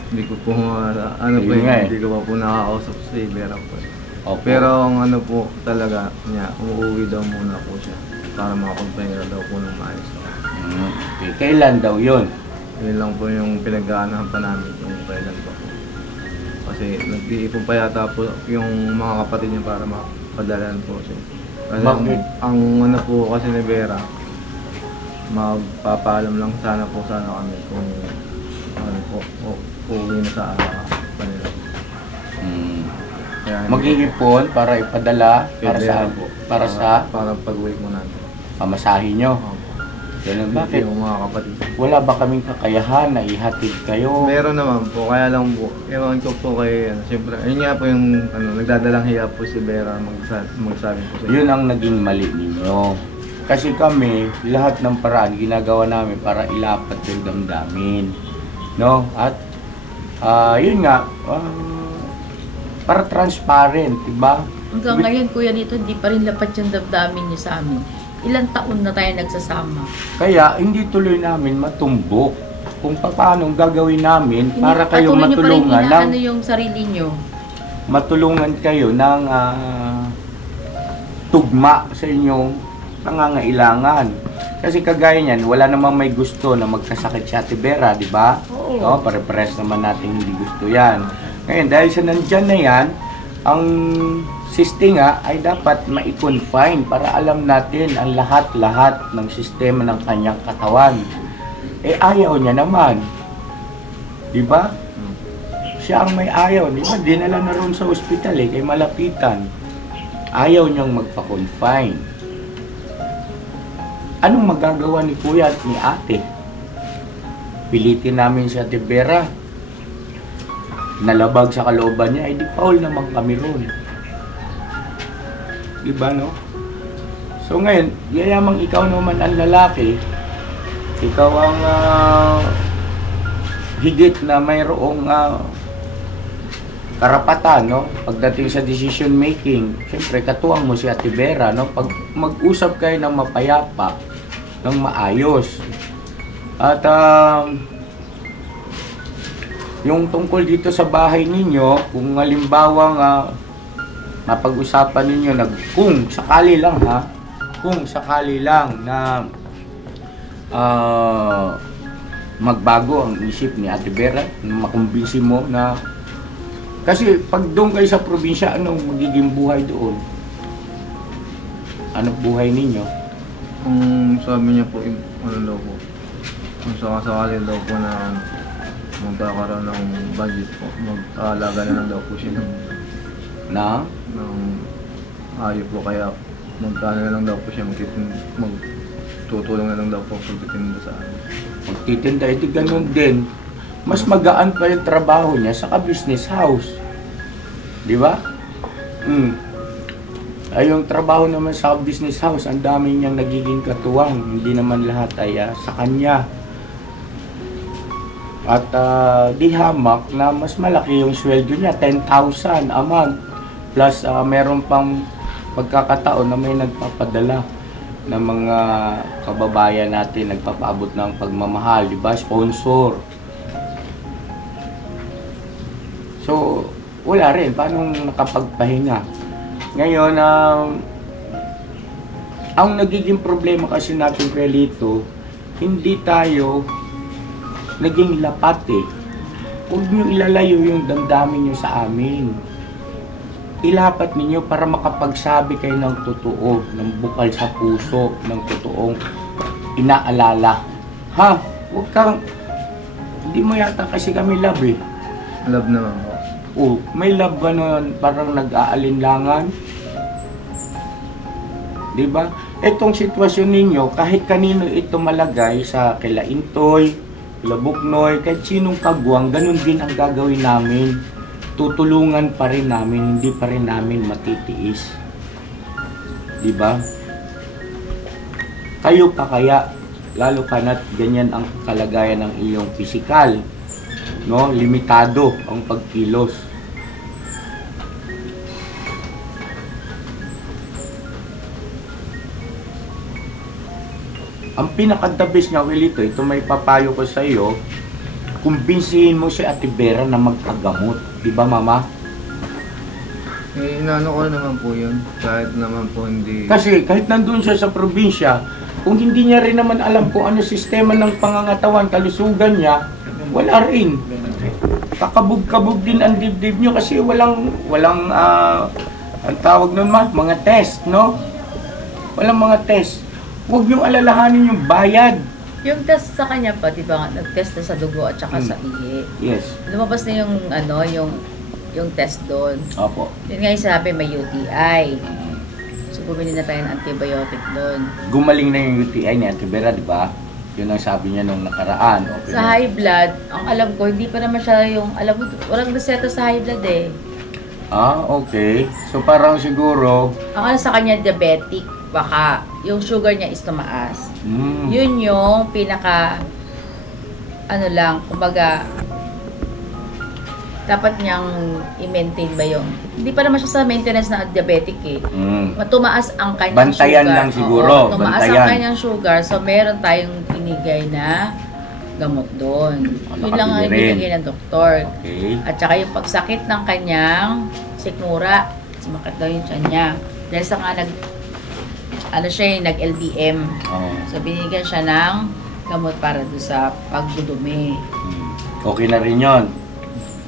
Hindi ko po hindi ko pa po nakakausap si Vera po. Opo. Pero ang po talaga niya, umuwi daw muna po siya para makapagpahinga daw po ng maayos. Okay. Kailan daw yun? Yun lang po yung pinag-aanahan pa namin kung kailan pa po. Kasi nag-iipon pa yata po yung mga kapatid niya para mapadalan po siya. Kasi ang po kasi ni Vera, magpapaalam lang sana kami kung uuwi na sa kanila. Mag-iipon para ipadala para pag-uwi mo natin. pamasahe nyo. Ganun, bakit? Yung mga kapatid. Wala ba kaming kakayahan na ihatid kayo? Meron naman po, kaya lang po. Ewan ko po kay, siyempre, ayun nga po yung nagdadalang hiya po si Vera magsabi po sa Yun ang naging mali ninyo. Kasi kami, lahat ng paraan ginagawa namin para ilapat yung damdamin. No? At yun nga, para transparent, diba? Hanggang ngayon, kuya, dito, hindi pa rin lapat yung damdamin niyo sa amin. Ilang taon na tayo nagsasama. Kaya hindi tuloy namin matumbok kung paano gagawin namin para kayo matulungan ng yung sarili niyo. Matulungan kayo ng tugma sa inyong pangangailangan. Kasi kagaya niyan, wala namang may gusto na magkasakit si Ate Vera, di ba? Oo. No, pare-pares naman natin hindi gusto yan. Ngayon, dahil sa nandyan na yan, ang siste nga ay dapat ma-confine para alam natin ang lahat-lahat ng sistema ng kanyang katawan. Eh, ayaw niya naman. Di ba? Siya ang may ayaw. Di ba? Dinala na ron sa ospital kay malapitan. Ayaw niyang magpa-confine. Anong magagawa ni Kuya at ni Ate? Pilitin namin si Ate Vera. Nalabag sa kalooban niya, di paul naman kami ron. Diba, no? So ngayon, yayamang ikaw naman ang lalaki, ikaw ang higit na mayroong karapatan, no? Pagdating sa decision making, siyempre katuwang mo si Ate Vera, no? Pag mag-usap kayo ng mapayapa, ng maayos. At yung tungkol dito sa bahay ninyo, kung halimbawa nga mapag-usapan ninyo kung sakali lang kung sakali lang na magbago ang isip ni Ate Vera, makumbinsi mo na kasi pag doon kayo sa probinsya, anong magiging buhay doon? Anong buhay ninyo? Kung sabi niya po, ano daw po, kung sakasakali daw po na magkakaroon ng budget po, mag-aalaga na lang daw po siya ng ayop po, kaya magkano na lang daw po siya, magtutulong na lang daw po pagtitinda sa amin. Magtitinda, ito ganun din. Mas magaan pa yung trabaho niya sa business house. Di ba? Ay, yung trabaho naman sa business house, ang dami niyang nagiging katuwang. Hindi naman lahat ay sa kanya. At di hamak na mas malaki yung sweldo niya, 10,000 a month. Plus, meron pang pagkakataon na may nagpapadala ng mga kababayan natin, nagpapaabot ng pagmamahal, di ba? Sponsor. So, wala rin. Paano nakapagpahinga? Ngayon, ang nagiging problema kasi natin, Kuelito, hindi tayo naging lapat eh. Huwag nyo ilalayo yung damdamin nyo sa amin. Ilapat ninyo para makapagsabi kayo ng totoo, ng bukal sa puso, ng totoong inaalala. Ha? Huwag kang... Hindi mo yata kasi kami love eh. Love naman po. Oh, may love ba nun? Parang nag-aalinlangan? Diba? Itong sitwasyon ninyo, kahit kanino ito malagay sa kila Intoy, kila Buknoy, kahit sinong kagwang, ganun din ang gagawin namin. Tutulungan pa rin namin, hindi pa rin namin matitiis. Diba? Kayo pa kaya, lalo ka na't ganyan ang kalagayan ng iyong pisikal. No, limitado ang pagkilos. Ang pinaka-the best nga, Wilito, ito may papayo ko sa iyo, kumbinsihin mo si Ate Vera na magpagamot. Di ba, Mama? Inaano ko naman po yun, kahit naman po hindi... Kasi kahit nandun siya sa probinsya, kung hindi niya rin naman alam kung ano sistema ng pangangatawan, kalusugan niya, wala rin. Kakabog-kabog din ang dibdib nyo kasi walang ang tawag nun mga test, no? Walang mga test. Huwag nyo alalahanin yung bayad. Yung test sa kanya pa, di ba, nag-test na sa dugo at saka sa ihi. Yes. Lumabas na yung test doon. Opo. Yun nga yung sabi, may UTI. So, bumili na tayo ng antibiotic doon. Gumaling na yung UTI ni Ate Vera, di ba? Yun ang sabi niya nung nakaraan. Okay. Sa high blood, ang alam ko, hindi pa naman siya yung, alam mo, walang reseta sa high blood eh. Okay. So parang siguro... Ang ano sa kanya, diabetic, baka yung sugar niya is tumaas. Yun yung pinaka, kumbaga, dapat niyang i-maintain ba yung, hindi pa naman siya sa maintenance na diabetic eh. Matumaas ang kanyang bantayan sugar. Lang siguro. Oo, tumaas ang kanyang sugar, so meron tayong binigay na gamot doon. Yun lang ang ibinigay ng doktor. Okay. At saka yung pagsakit ng kanyang sikmura, sumakit daw yung tiyan niya. Dahil sa nga nag-LBM. So binigyan siya ng gamot para doon sa pagdudumi. Okay na rin yun.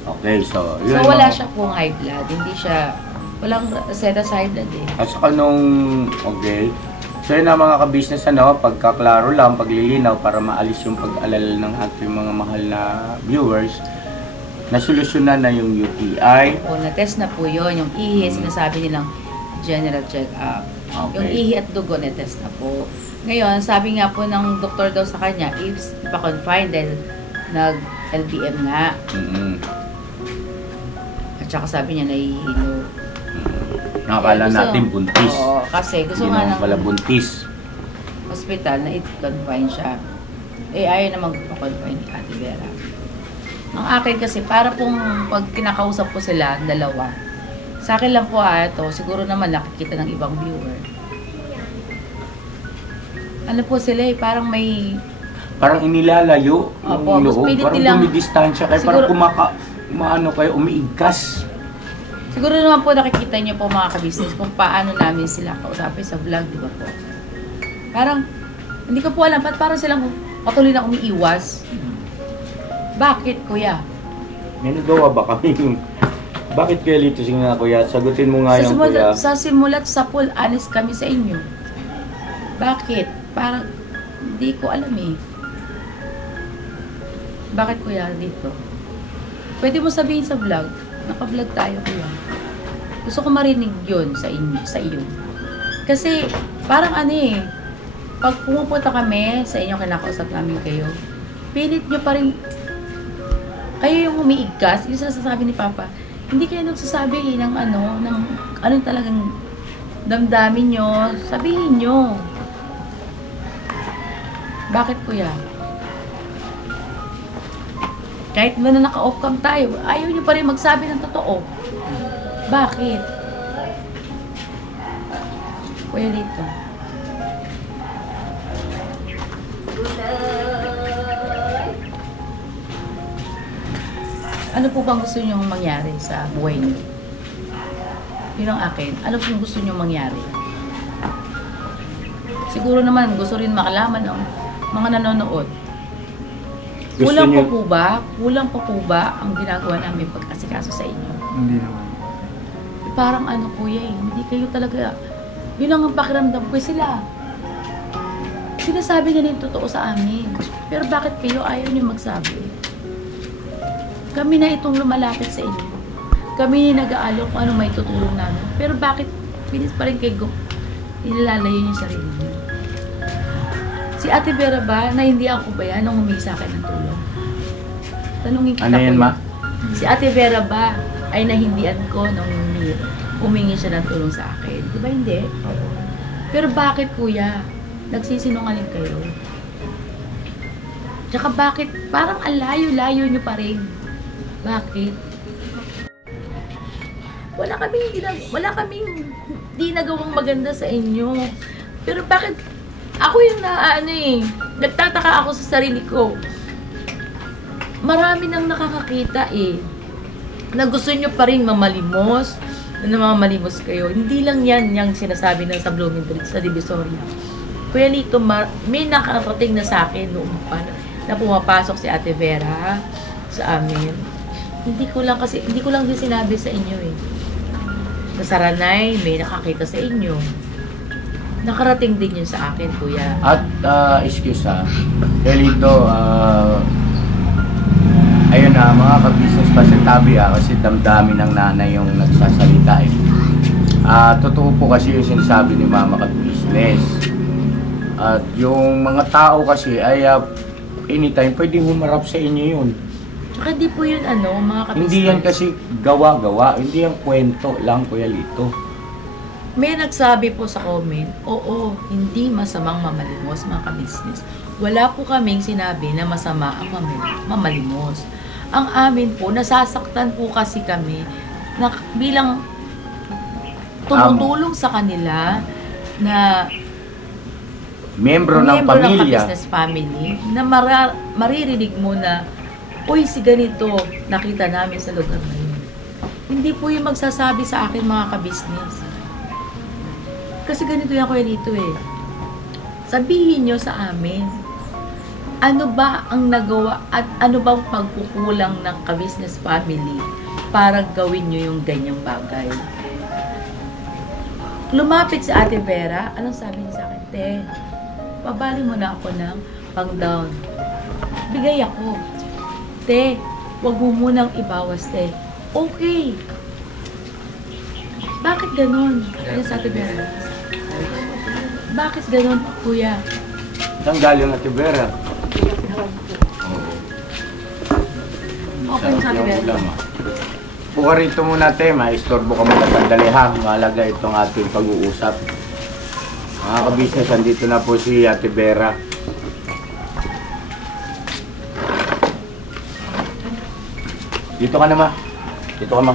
Okay, so... Yun, so wala siya pong high blood. Hindi siya... Walang reseta sa high blood eh. At saka okay. So yun na mga ka-business, pagkaklaro lang, paglilinaw para maalis yung pag-alala ng ating mga mahal na viewers, nasolusyonan na yung UTI. O, na-test na po yun. Yung ihi, sinasabi nilang general check-up. Okay. Yung ihi at dugo, na-test na po. Ngayon, sabi nga po ng doktor daw sa kanya, if ipa-confine dahil nag-LBM nga. At saka sabi niya, nahihilo. Nakakala natin buntis. Oo, kasi gusto nga ng pala buntis. hospital na i-confine siya. Ayaw na magpa-confine ni Ate Vera. Ang akin kasi, para pong pag kinakausap ko sila, dalawa, sa akin lang po ito, siguro naman nakikita ng ibang viewer. Ano po sila parang may parang inilalayo Opo, yung mas loob. pilit Parang nilang- dumidistansya kayo, Siguro- parang umaano kayo, umiigkas. Siguro naman po nakikita niyo po mga ka-business kung paano namin sila kausapin sa vlog, di ba po? Parang, hindi ko po alam, ba't parang silang patuloy na umiiwas? Bakit, kuya? May nagawa ba kami? Bakit kaya Lito? Sige nga kuya, sagutin mo nga yung kuya. Sa simulat sa pool, honest kami sa inyo. Bakit? Parang, hindi ko alam eh. Bakit kuya dito? Pwede mo sabihin sa vlog, naka-vlog tayo kuya. Gusto ko marinig yun sa iyo. Kasi, parang ano eh, pag pumupunta kami sa inyo, kinakausap namin kayo, pilit nyo pa rin, kayo yung umiigkas, yung sasabi ni Papa, hindi kayo nagsasabi ng anong talagang damdamin nyo, sabihin nyo. Bakit kuya? Kahit mo na naka-off cam tayo, ayaw nyo pa rin magsabi ng totoo. Bakit? Kuya Lito. Ano po bang gusto nyo mangyari sa buhay nyo? Yun ang akin. Ano po gusto nyo mangyari? Siguro naman gusto rin makalaman ng mga nanonood. Kulang pa po ba ang ginagawa namin pag-asikaso sa inyo? Hindi naman. Parang ano kuya eh, hindi kayo talaga, yun lang ang pakiramdam ko sila. Sinasabi nila yung totoo sa amin. Pero bakit kayo ayaw niyo magsabi? Kami na itong lumalapit sa inyo. Kami na nag-aalok kung ano may tutulong namin. Pero bakit pinis pa rin kayo inilalayo yung sarili niyo? Si Ate Vera ba, naindihan ko ba yan nung humingi sa akin ng tulong? Tanungin kita Ano yan, kuya. ma? Si Ate Vera ba ay nahindihan ko nung humingi siya ng tulong sa akin? Di ba hindi? Pero bakit kuya? Nagsisinungaling kayo? Tsaka bakit parang ang layo-layo nyo pa rin? Bakit? Wala kaming di nagawang maganda sa inyo. Pero bakit ako yung nagtataka ako sa sarili ko. Marami nang nakakakita eh. Na gusto nyo pa rin mamalimos, na mamalimos kayo. Hindi lang yan yung sinasabi ng sa Blooming Bridge, sa Divisoria. Kuya Lito, may nakarating na sa akin noong pa na pumapasok si Ate Vera sa amin. Hindi ko lang din sinabi sa inyo eh. Sa Saranay, may nakakita sa inyo. Nakarating din yun sa akin, kuya. At, excuse kaya Lito, ayun na, mga ka-business pa sa tabi kasi damdamin ng nanay yung nagsasalita eh. Totoo po kasi yung sinasabi ni Mama ka-business. At yung mga tao kasi ay anytime pwede humarap sa inyo yun. Saka di po yun mga kabisnes. Hindi yan kasi gawa-gawa, hindi yan kwento lang, Kuya Lito. May nagsabi po sa comment, oo, hindi masamang mamalimos mga kabisnes. Wala po kaming sinabi na masama ang mamalimos. Ang amin po, nasasaktan po kasi kami na bilang tumutulong sa kanila na Membro ng pamilya. business family na maririnig mo na, uy, si ganito, nakita namin sa lugar na yun. Hindi po yung magsasabi sa akin mga kabisnes. Kasi ganito yan Kuya Lito eh. Sabihin nyo sa amin, ano ba ang nagawa at ano bang pagkukulang ng ka-business family para gawin nyo yung ganyang bagay. Lumapit si Ate Vera, anong sabi niya sa akin? Te, pabali mo na ako ng pang-down. Bigay ako. Te, wag mo munang ibawas, te. Okay. Bakit ganon? Ano sa Ate Vera? Bakit ganon, kuya? Saan galing Ate Vera? Okay sa Ate Vera. Puka rito muna, te. Maistorbo ka muna sandali ha. Mahalaga itong ating pag-uusap. Mga ka-business, andito na po si Ate Vera. Dito ka na, ma. Dito ka, ma.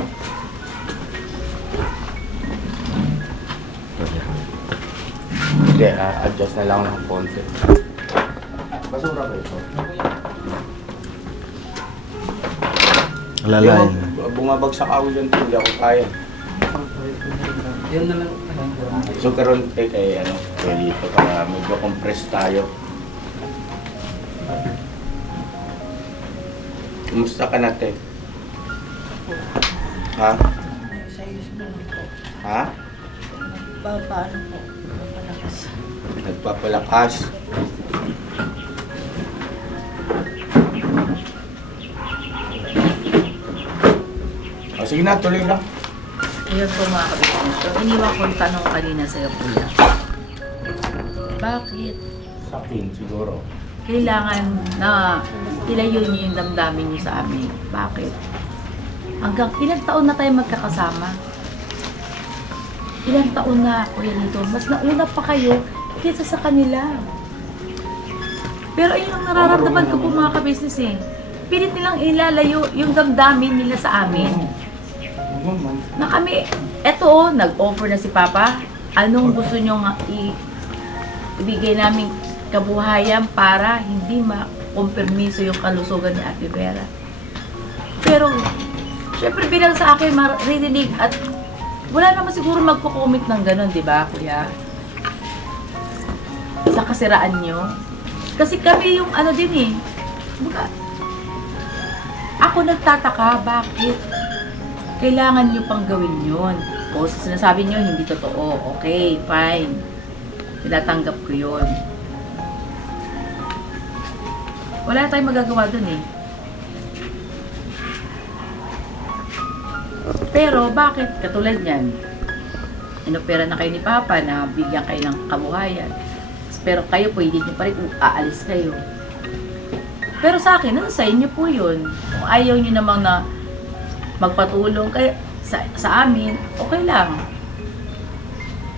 Hindi, adjust na lang ng konti. Basura ba ito? Lalay. Bumabagsak ako dyan, hindi ako kaya. Yan na lang. So karon kay ano, dito para medyo compress tayo. Kumusta ka na, te? Ha? Sa ayos mo lang po. Ha? Paano po? Palakas. Nagpapalakas. O sige na, tuloy lang. Ayun po mga kabisnes. So, iniwan ko yung tanong kanina sa'yo, kuya. Bakit Sa akin, siguro. kailangan na ilayo niyo yung damdamin niyo sa amin? Bakit? Hanggang ilang taon na tayo magkakasama? Ilang taon na, kuya nito? Mas nauna pa kayo kaysa sa kanila. Pero ayun ang nararamdaman ko po mga kabisnes eh. Pilit nilang ilalayo yung damdamin nila sa amin. Na kami, eto nag-offer na si Papa. Anong gusto nyo nga ibigay namin kabuhayan para hindi makompermiso yung kalusugan ni Ate Vera. Pero, syempre bilang sa akin maririnig at wala naman siguro magko-comment ng ganun, di ba, kuya? Sa kasiraan nyo. Kasi kami yung ano din eh. Ako nagtataka, bakit? Kailangan nyo pang gawin yun. O sinasabi nyo, hindi totoo. Okay, fine. Tinatanggap ko yun. Wala tayong magagawa dun eh. Pero bakit? Katulad yan. Inopera na kayo ni Papa na bigyan kayo ng kabuhayan. Pero kayo po, hindi nyo pa rin aalis kayo. Pero sa akin, sa inyo po yun. Kung ayaw nyo namang na magpatulong kayo sa amin, okay lang.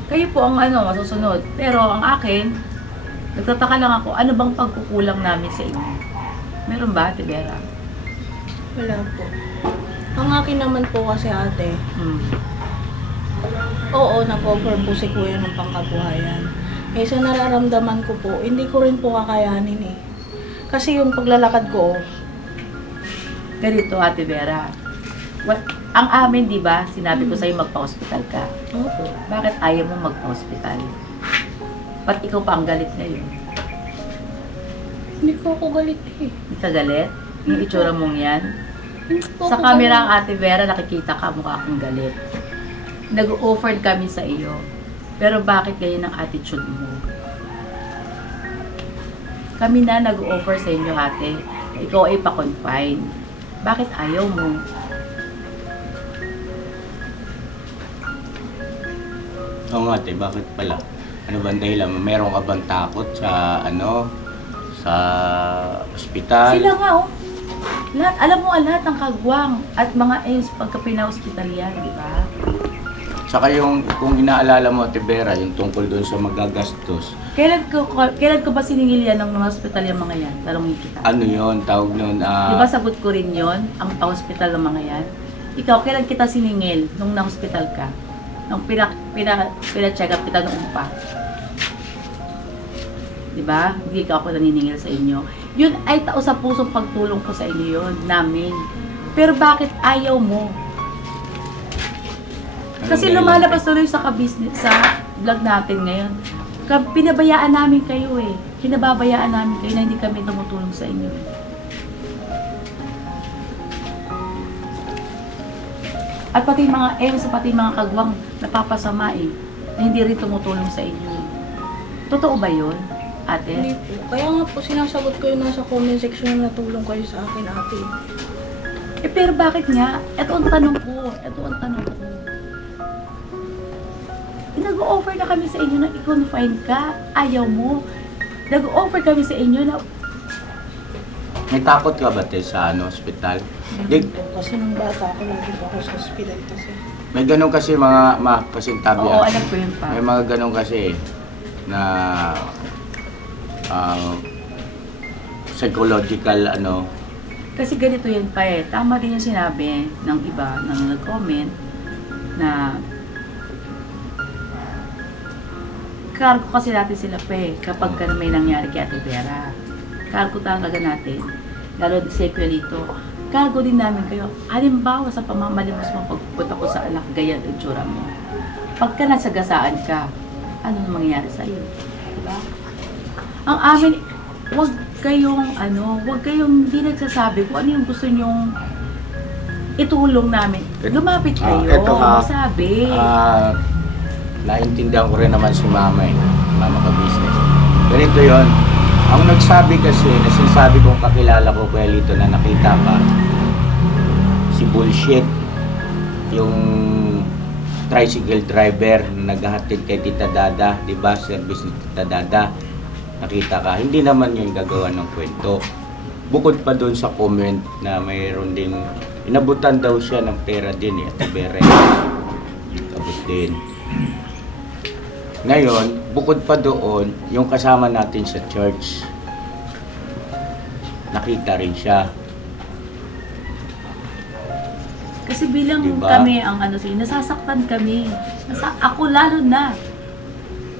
Kayo po ang masusunod. Pero ang akin, nagtataka lang ako, ano bang pagkukulang namin sa inyo? Meron ba, Ate Vera? Wala po. Ang akin naman po kasi ate, oo, nag-offer po si Kuya ng pangkabuhayan. Eh, sa nararamdaman ko po, hindi ko rin po kakayanin eh. Kasi yung paglalakad ko, Ganito, Ate Vera. Ang amin, di ba, sinabi ko sa'yo magpa-hospital ka. opo. Bakit ayaw mo magpa-hospital? Ba't ikaw pa ang galit ngayon? Hindi ko ako galit eh. Hindi ka galit? Yung itsura mong yan? Hindi po Sa ako camera ang galit. Ate Vera, nakikita ka mukha akong galit. Nag-offer kami sa iyo. Pero bakit ganyan ang attitude mo? Kami na nag-offer sa inyo, ate. Ikaw ay pa-confine. Bakit ayaw mo? Oo nga, te, bakit pala? Ano ba ang dahilan? Meron ka bang takot sa sa ospital? Sila nga, oh. Lahat, alam mo, lahat ng kagwang at mga AIDS pagka pina-hospital yan, di ba? Saka yung, kung inaalala mo, Ate Vera, yung tungkol doon sa magagastos, Kailan ko ba siningil yan ng mga hospital yung mga yan? Talongin kita. ano yon tawag noon? Di ba sagot ko rin yon ang hospital ng mga yan? Ikaw, kailan kita siningil nung na-hospital ka? Nung pina-check up kita noong pa? Di ba? Hindi ka ako naniningil sa inyo. Yun ay tao sa pusong pagtulong ko sa inyo yun, namin. Pero bakit ayaw mo? Kasi lumalabas tuloy sa business sa vlog natin ngayon. Pinabayaan namin kayo eh. Pinababayaan namin kayo na hindi kami tumutulong sa inyo. At pati mga pati mga kagwang napapasama eh, na hindi rin tumutulong sa inyo. Totoo ba yun, ate? Hindi po. Kaya nga po sinasagot ko yung nasa comment section na natulong kayo sa akin, ate. Eh pero bakit nga? Ito ang tanong ko. Nag-offer na kami sa inyo na i-confine ka. Ayaw mo. Nag-offer kami sa inyo na May takot ka ba, te, sa ospital? Hindi po. Kasi nung bata ako, lagi po ako sa hospital kasi. May ganun kasi mga pasintabi. oo, alam ko yun pa. May mga ganun kasi na psychological Kasi ganito yun pa eh. Tama din yung sinabi ng iba, nang nag-comment, na cargo kasi natin sila pa eh, kapag may nangyari kay Ate Vera. cargo talaga natin, lalo sa Equalito, cargo din namin kayo. Halimbawa sa pamamalimos mo pagpunta ko sa anak, ganyan ang itsura mo. Pagka nasagasaan ka, ano na mangyayari sa iyo? Diba? Ang amin, wag kayong hindi nagsasabi kung ano yung gusto nyong itulong namin. Lumapit kayo, Eto ha, sabi. naintindihan ko rin naman si mama eh, mama ka business. Ganito yon. Ang nagsabi kasi, na sinasabi kong kakilala ko Kuya Lito na nakita ka, si bullshit, yung tricycle driver na naghahatid kay Tita Dada, di ba? Service ni Tita Dada. Nakita ka, hindi naman yun gagawa ng kwento. Bukod pa doon sa comment na mayroon ding inabutan daw siya ng pera din at Bere. Abot din. Ngayon, bukod pa doon, yung kasama natin sa church, nakita rin siya. Kasi bilang Diba? kami ang nasasaktan kami. Ako lalo na.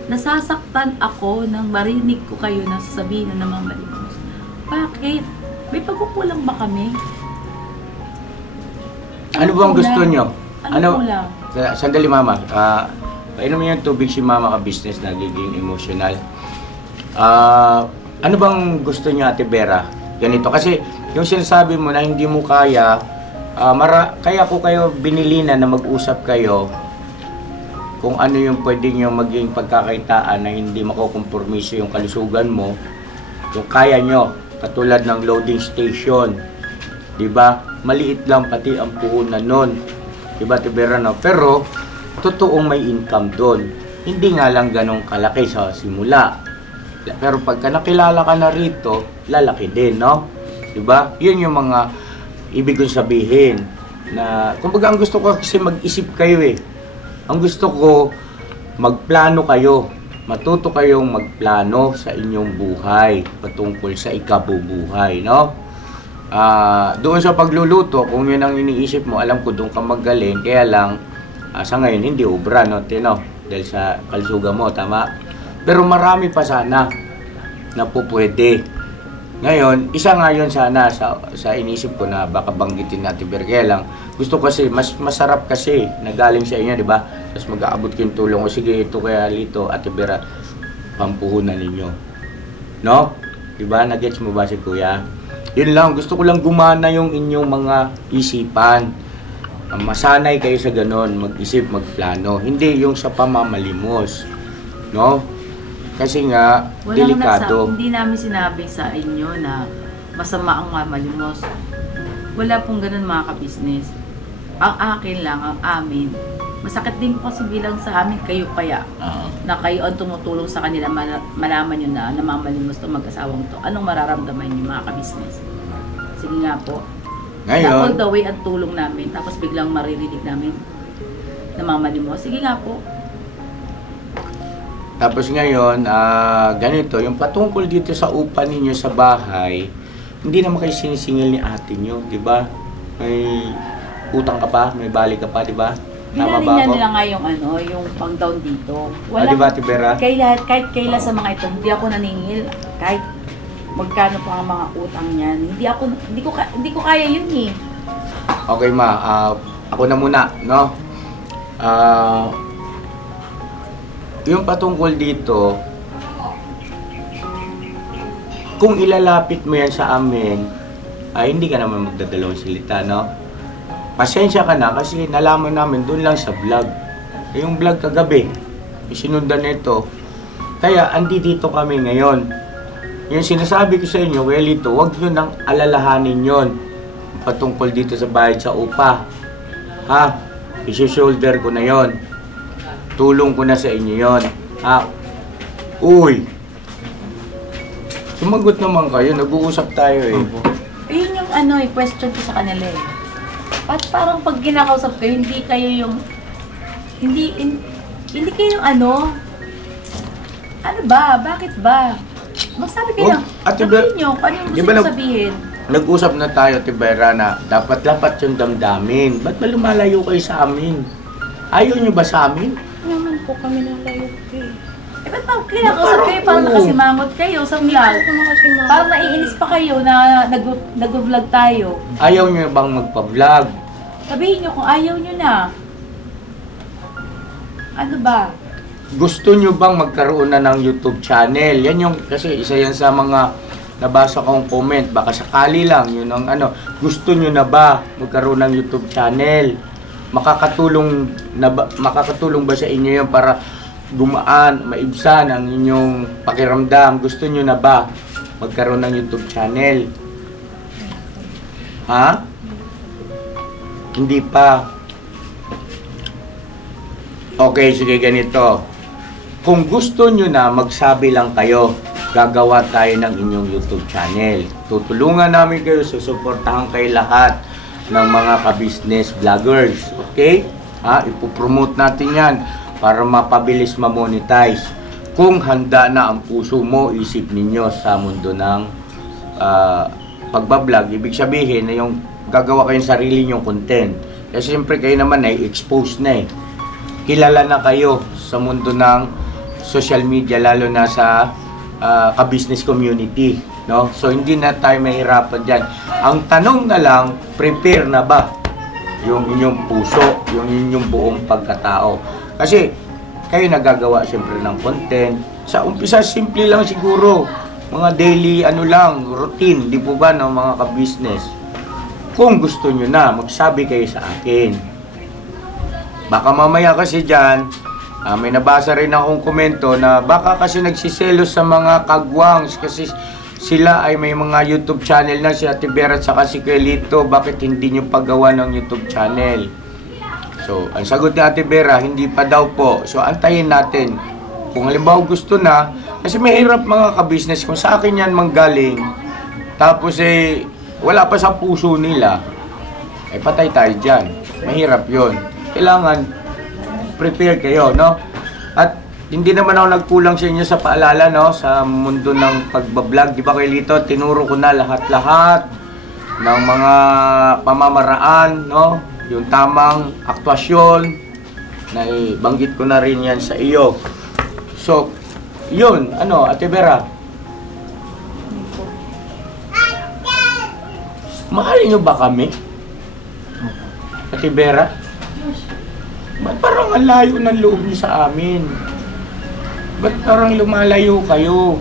Nasasaktan ako nang marinig ko kayo na sasabihin na namamalimos. Bakit? May pagkukulang ba kami? Ano bang gusto nyo? Ano kulang? Sandali mama, painom yung tubig si mama ka business, nagiging emotional. Ano bang gusto niyo Ate Vera? Ganito, kasi yung sinasabi mo na hindi mo kaya, kaya ko kayo binili na mag-usap kayo kung ano yung pwede nyo maging pagkakaitaan na hindi makukompromiso yung kalusugan mo, yung kaya nyo, katulad ng loading station, di ba? Maliit lang pati ang puhunan nun, di ba Ate Vera, no? Pero totoong may income doon. Hindi nga lang ganong kalaki sa simula. Pero pagka nakilala ka na rito, lalaki din, no? Diba? Yun yung mga ibig kong sabihin. Na, kumbaga ang gusto ko kasi mag-isip kayo eh. Ang gusto ko, magplano kayo. Matuto kayong magplano sa inyong buhay patungkol sa ikabubuhay, no? Doon sa pagluluto, kung yun ang iniisip mo, alam ko doon ka magaling, kaya lang, sa ngayon, hindi obra, no, Tino? Dahil sa kalusugan mo, tama? Pero marami pa sana na po pwede. Ngayon, isa nga yun sana sa inisip ko na baka banggitin natin. Pero kaya lang, gusto kasi, mas masarap kasi na galing sa inyo, di ba? Tapos mag-aabot kayong tulong. O sige, ito kaya Lito, Ate Vera, pampuhunan ninyo. No? Di ba? Nagets mo ba si Kuya? Yun lang, gusto ko lang gumana yung inyong mga isipan. Masanay kayo sa ganon, mag-isip, magplano. Hindi yung sa pamamalimos. No? Kasi nga, delikado. Hindi namin sinabi sa inyo na masama ang mamalimos. Wala pong ganun mga ka-business. Ang akin lang, ang amin. Masakit din po kasi bilang sa amin, kayo kaya. Na kayo ang tumutulong sa kanila, malaman nyo na namamalimos to mag-asawang to. Anong mararamdaman nyo mga ka-business? Sige nga po. Ngayon, all the way ang tulong namin, tapos biglang maririnig namin namamalimos. Sige nga po. tapos ngayon, ganito, yung patungkol dito sa upa ninyo sa bahay, hindi naman kayo sinisingil ni ate nyo, di ba? May utang ka pa, may balik ka pa, di ba? Tama ba Binalingan ako? nila nga yung yung pang down dito. Di ba, Ate Vera? Kahit kaila sa mga ito, hindi ako naningil. Kahit magkano pa ang mga utang niyan. Hindi ko kaya yun eh. Okay ma, ako na muna, no? Yung patungkol dito, kung ilalapit mo yan sa amin, ay hindi ka naman magdadalawang salita, no? Pasensya ka na kasi nalaman namin doon lang sa vlog. Yung vlog kagabi, isinundan nito. Kaya andito kami ngayon. Yung sinasabi ko sa inyo, well ito, huwag nyo nang alalahanin yon patungkol dito sa bayad sa upa. Ha? Isi-shoulder ko na yon. Tulong ko na sa inyo yon. Ha? Uy! Sumagot naman kayo, nag-uusap tayo eh. Yun yung question ko sa kanila eh. Parang pag kinakausap kayo, hindi kayo yung hindi kayo yung ano ba? Bakit ba? Magsabi kayo lang. Sabihin nyo, ano yung gusto nyo sabihin? Nag-usap na tayo, Ate Vera, na dapat yung damdamin. Ba't ba lumalayo kayo sa amin? Ayaw nyo ba sa amin? Naman po kami nalayo eh. ba't pa kinakausap kayo? Parang nakasimangot kayo sa vlog. Parang naiinis pa kayo na nag-vlog tayo. Ayaw nyo bang magpa-vlog? Sabihin nyo kung ayaw nyo na. Ano ba? Gusto nyo bang magkaroon na ng YouTube channel? Yan yung, kasi isa yan sa mga nabasa kong comment. Baka sakali lang, yun ang ano. Gusto nyo na ba magkaroon ng YouTube channel? Makakatulong ba sa inyo yan para gumaan, maibsan ang inyong pakiramdam? Gusto nyo na ba magkaroon ng YouTube channel? Ha? Hindi pa. Okay, sige, ganito. Kung gusto nyo na, magsabi lang kayo. Gagawa tayo ng inyong YouTube channel. Tutulungan namin kayo, susuportahan kayo lahat ng mga ka-business vloggers. Okay? Ipopromote natin yan para mapabilis ma-monetize. Kung handa na ang puso mo, isip ninyo sa mundo ng pagbablog, ibig sabihin na yung gagawa kayong sarili nyong content. Kasi siyempre kayo naman ay expose na eh. Kilala na kayo sa mundo ng social media, lalo na sa ka-business community, no? So hindi na tayo mahirapan dyan. Ang tanong na lang, prepare na ba yung inyong puso, yung inyong buong pagkatao? Kasi kayo nagagawa siyempre ng content. Sa umpisa, simple lang siguro. Mga daily, routine, di po ba, no, mga ka-business? Kung gusto nyo na, magsabi kayo sa akin. Baka mamaya kasi dyan, may nabasa rin akong komento na baka kasi nagsiselos sa mga kagwangs kasi sila ay may mga YouTube channel na, si Ate Vera at saka si Kelito. Bakit hindi nyo paggawa ng YouTube channel? So, ang sagot ni Ate Vera, hindi pa daw po. So, antayin natin. Kung halimbawa gusto na, kasi mahirap mga ka-business kung sa akin yan manggaling, tapos wala pa sa puso nila, patay tayo dyan. Mahirap yon. Kailangan prepare kayo, no? At hindi naman ako nagkulang sa inyo sa paalala, no? Sa mundo ng pagbablog, di ba kay Lito, tinuro ko na lahat-lahat ng mga pamamaraan, no? Yung tamang aktwasyon, na banggit ko na rin yan sa iyo. So, yun, Ate Vera? Mahalin nyo ba kami? Ate Vera? Ba't parang ang layo ng loob niyo sa amin? Ba't parang lumalayo kayo?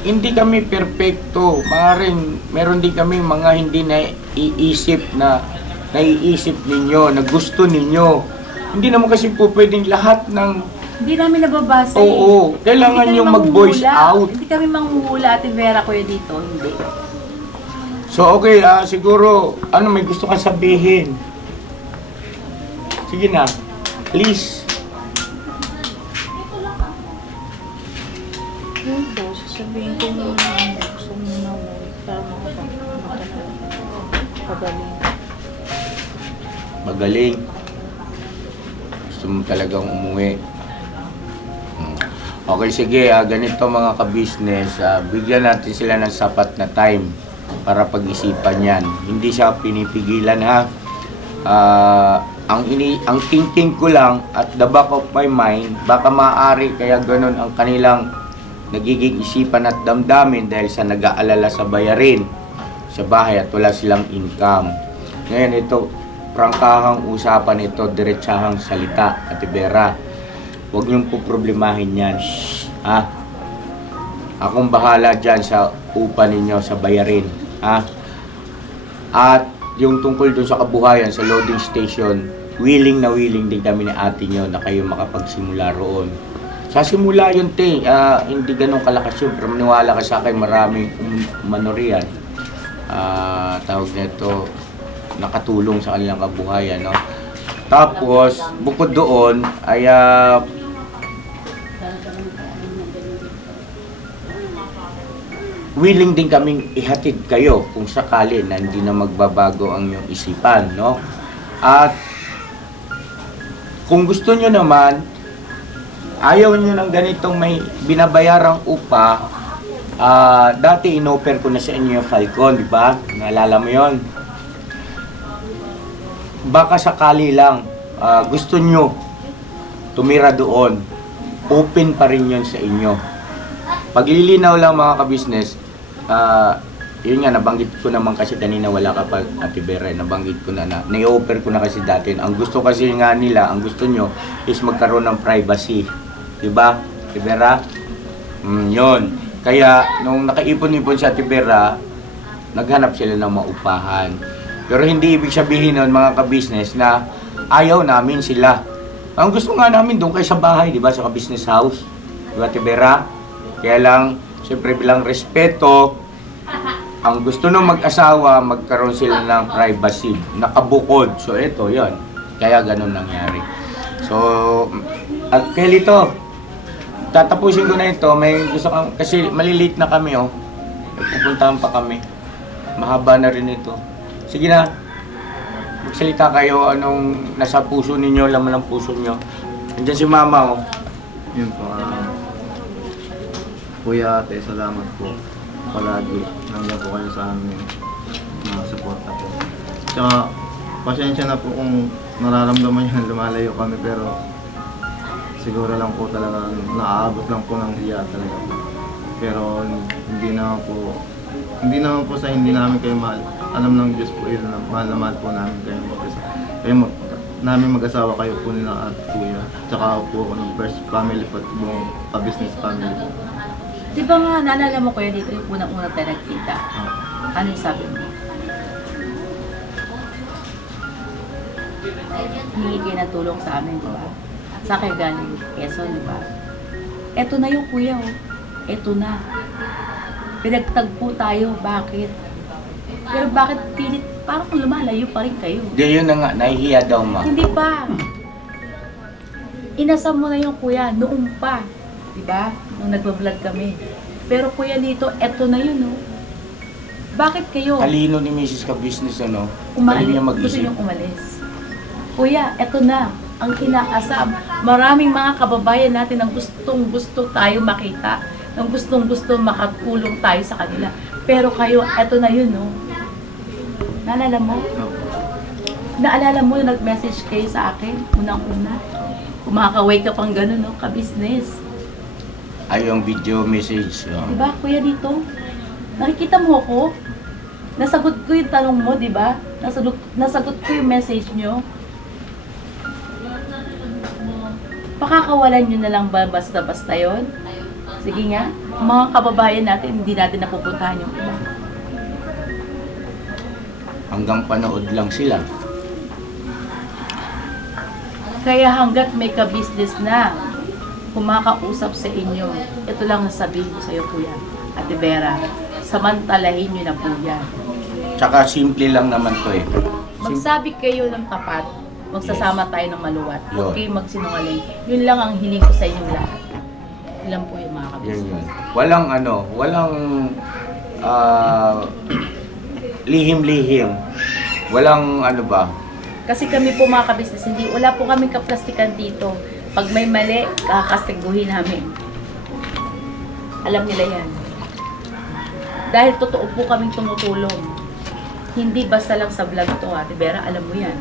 Hindi kami perfecto. Meron din kami mga hindi naiisip ninyo, na gusto ninyo. Hindi naman kasi po pwedeng lahat ng... Hindi namin nababasa. Oo, kailangan yung mag-voice out. Hindi kami manghuhula, Ate Vera, kuya dito. Hindi. So okay, siguro, may gusto kang sabihin? Sige na, please. Yun po, sasabihin ko muna ang gusto mo na mo para makapagaling. Magaling. Gusto mo talagang umuwi. Okay, sige, ganito mga ka-business, bigyan natin sila ng sapat na time para pag-isipan yan. Hindi siya pinipigilan, ha. Ang thinking ko lang at the back of my mind, baka maaari kaya ganun ang kanilang nagiging isipan at damdamin dahil sa nag-aalala sa bayarin sa bahay at wala silang income. Ngayon ito, prangkahang usapan ito, diretsahang salita, Ate Vera. Huwag niyong poproblemahin yan. Ha? Akong bahala dyan sa upa ninyo sa bayarin. Ha? At yung tungkol dun sa kabuhayan, sa loading station, willing din kami ni ate nyo na kayo makapagsimula roon. Sa simula yun, hindi ganun kalakas yun. Pero maniwala ka sa akin, maraming manorian. Tawag na ito, nakatulong sa kanilang kabuhayan, no? Tapos, bukod doon, ay willing din kaming ihatid kayo kung sakali na hindi na magbabago ang iyong isipan, no? At kung gusto nyo naman, ayaw nyo ng ganitong may binabayarang upa, dati in-offer ko na sa inyo yung Falcon, di ba? Naalala mo yon? Baka sakali lang gusto nyo tumira doon, open pa rin yun sa inyo. Paglilinaw lang mga ka-business, yun nga, nabanggit ko naman kasi kanina wala ka pa, Ate Vera, nabanggit ko na, na-offer ko na kasi dati. Ang gusto kasi nga nila, ang gusto nyo is magkaroon ng privacy. Diba, Ate Vera? Yun. Kaya, nung nakaipon-ipon si Ate Vera, naghanap sila ng maupahan. Pero hindi ibig sabihin nun, mga ka-business, na ayaw namin sila. Ang gusto nga namin doon kayo sa bahay, diba, sa ka-business house. Diba, Ate Vera? Kaya lang, siyempre bilang respeto, ang gusto nung mag-asawa, magkaroon sila ng privacy, nakabukod. So, ito, yon. Kaya ganun nangyari. So, at Kelito, tatapusin ko na ito. May gusto kang, kasi malilate na kami, oh. Pupuntahan pa kami. Mahaba na rin ito. Sige na. Magsalita kayo, anong nasa puso ninyo, laman ng puso nyo. Nandiyan si Mama, oh. Yun po. Kuya, ate, salamat po. Palagi. Nandiyan po kayo sa amin. Mga suporta po. Tsaka, pasensya na po kung nararamdaman nyo na lumalayo kami, pero siguro lang po talaga, naaabot lang po ng hiya talaga po. Pero hindi naman po sa hindi namin kayo mahal. Alam ng Diyos po yun, mahal na mahal po namin kayo. Namin mag-asawa kayo po nila at kuya. Tsaka po ako ng first family po, buong business family po. Di ba nga, naalala mo kuya dito yung unang-unang tayo nagkita? Ano yung sabi mo? Hingi kayo na tulong sa amin, di ba? Sa kayo galing Quezon, di ba? Eto na yung kuya, oh. Eto na. Pinagtagpo tayo, bakit? Pero bakit pilit, parang lumalayo pa rin kayo? Di, yun na nga, nahihiya daw, Ma. Hindi pa. Inasam mo na yung kuya, noong pa. Diba? Nung nagbablog kami. Pero kuya dito, eto na yun, no? Bakit kayo? Talino ni Mrs. Ka-Business, ano? Umalis. Niya Gusto mag-isip. niyong umalis. Kuya, eto na. Ang inaasam. Maraming mga kababayan natin ang gustong-gusto tayo makita. Ang gustong-gusto makatulong tayo sa kanila. Pero kayo, eto na yun, no? Naalala mo? Naalala mo na nag-message kayo sa akin? Unang-una. Kumakaway ka pang gano'n, no? Ka-business. Ay, yung video message. Oh. Diba, kuya dito? Nakikita mo ako? Nasagot ko yung tanong mo, diba? Nasagot ko yung message nyo. Pakakawalan nyo na lang ba basta-basta yun? Sige nga, mga kababayan natin, hindi natin napupuntahan yung iba. Hanggang panood lang sila. Kaya hanggat may ka-business na kumakausap sa inyo, ito lang nasabihin ko sa iyo, kuya, Ate Vera, samantalahin nyo na po yan. Tsaka simple lang naman to, eh. Magsabi kayo ng tapat, magsasama tayo ng maluwat. Yun. Huwag kayong magsinungaling. Yun lang ang hiling ko sa inyong lahat. Ilan po yung mga Yan kabisnes. yun. Walang lihim-lihim. Walang ano ba. Kasi kami po mga kabisnes, wala po kaming kaplastikan dito. Pag may mali, kakastiguhin namin. Alam nila yan. Dahil totoo po kaming tumutulong. Hindi basta lang sa vlog to, Ate Vera, alam mo yan.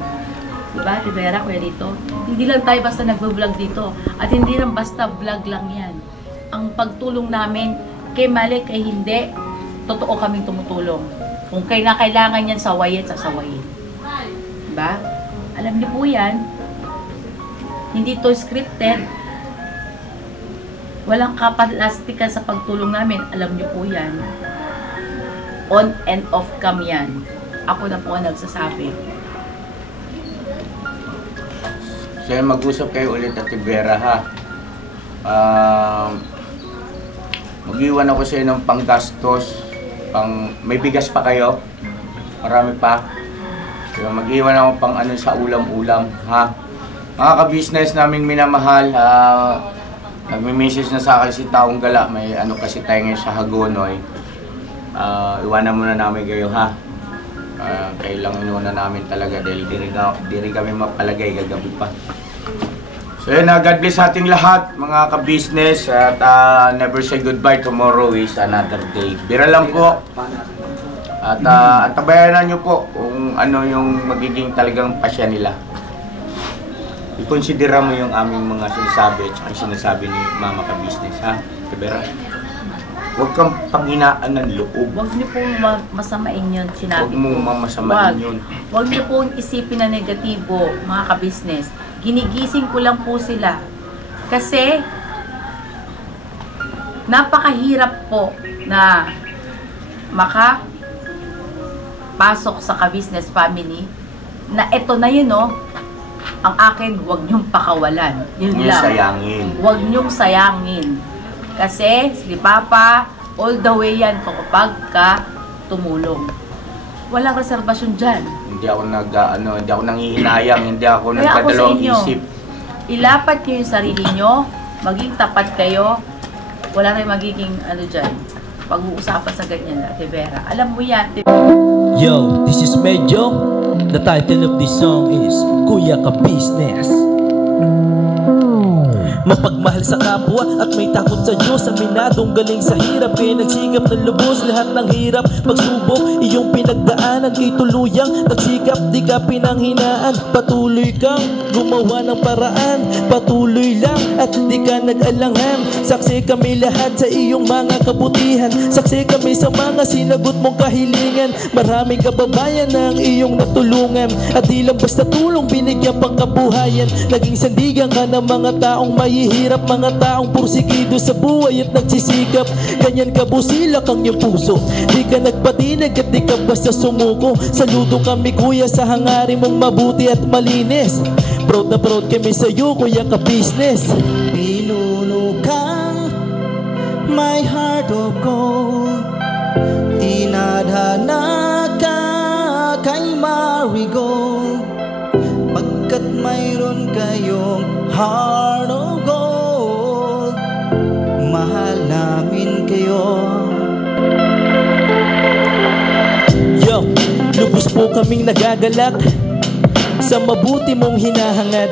Diba, Ate Vera, kuya dito? Hindi lang tayo basta nagbo-vlog dito. At hindi lang basta vlog lang yan. Ang pagtulong namin, kay mali, kay hindi, totoo kaming tumutulong. Kung kailangan yan, sawayin, sasawayin. Diba? Alam niyo po yan. Hindi to scripted. Walang kapalastikan sa pagtulong namin. Alam niyo po yan. On and off cam yan. Ako na po ang nagsasabi. So mag-usap kayo ulit, Ate Vera, ha? Mag-iwan ako sa inyo ng panggastos. May bigas pa kayo? Marami pa? So, mag-iwan ako pang ano sa ulam-ulam, ha? Mga ka-business naming minamahal, nagme-message na sa akin si Taong Gala, may ano kasi tayo ngayon sa Hagonoy. Iwanan muna namin kayo, ha? Kailangan inuuna namin talaga dahil di rin kami mapalagay gagabi pa. So yun, God bless ating lahat, mga ka-business, at never say goodbye, tomorrow is another day. Bira lang po. At tabayanan nyo po kung ano yung magiging talagang pasya nila. ikonsidera mo yung aming mga sinasabi at saka yung sinasabi ni Mama Ka-Business, ha? Kabera? Huwag kang panghinaan ng loob. Huwag niyo pong masamain yun, sinabi Huwag mong ko. mamasamain yun. Huwag niyo pong isipin na negatibo, mga ka-business. Ginigising ko lang po sila. Kasi, napakahirap po na makapasok sa ka-business family na eto na yun, no? Ang akin, huwag niyong pakawalan. Yun Huwag lang. sayangin. Huwag niyong sayangin. Kasi, si Papa, all the way yan kapag ka tumulong. Walang reservasyon dyan. Hindi ako hindi ako nanghihinayang, hindi ako Kaya ako sa nagdadalawang inyo, isip. ilapat niyo yung sarili niyo, maging tapat kayo, wala rin magiging dyan, pag-uusapan sa ganyan, Ate Vera. Alam mo yan, Yo, this is Medyo. The title of this song is Kuya Ka-Business. Mapagmahal sa kapwa at may takot sa Diyos. Aminadong galing sa hirap, kaya nagsikap ng lubos lahat ng hirap. Pagsubok, iyong pinagdaanan, ituluyang nagsikap, di ka pinanghinaan. Patuloy kang gumawa ng paraan, patuloy lang at di ka nag-alangan. Saksi kami lahat sa iyong mga kabutihan, saksi kami sa mga sinagot mong kahilingan. Maraming kababayan na ang iyong natulungan, at di lang basta tulong, binigyan pang kabuhayan. Naging sandigan ka ng mga taong mahihirap, mga taong pursigido sa buhay at nagsisikap. Ganyan ka busilak ang iyong puso, di ka nagpatinag at di ka basta sumuko. Saludo kami kuya sa hangarin mong mabuti at malinis. Proud na proud kami sa iyo, Kuya Ka-Business. Pinunukang my heart of gold, tinadhana ka kay Marigold, pagkat mayroon kayong heart of gold. Mahal namin kayo. Yo, lubos po kaming nagagalak sa mabuti mong hinahangad.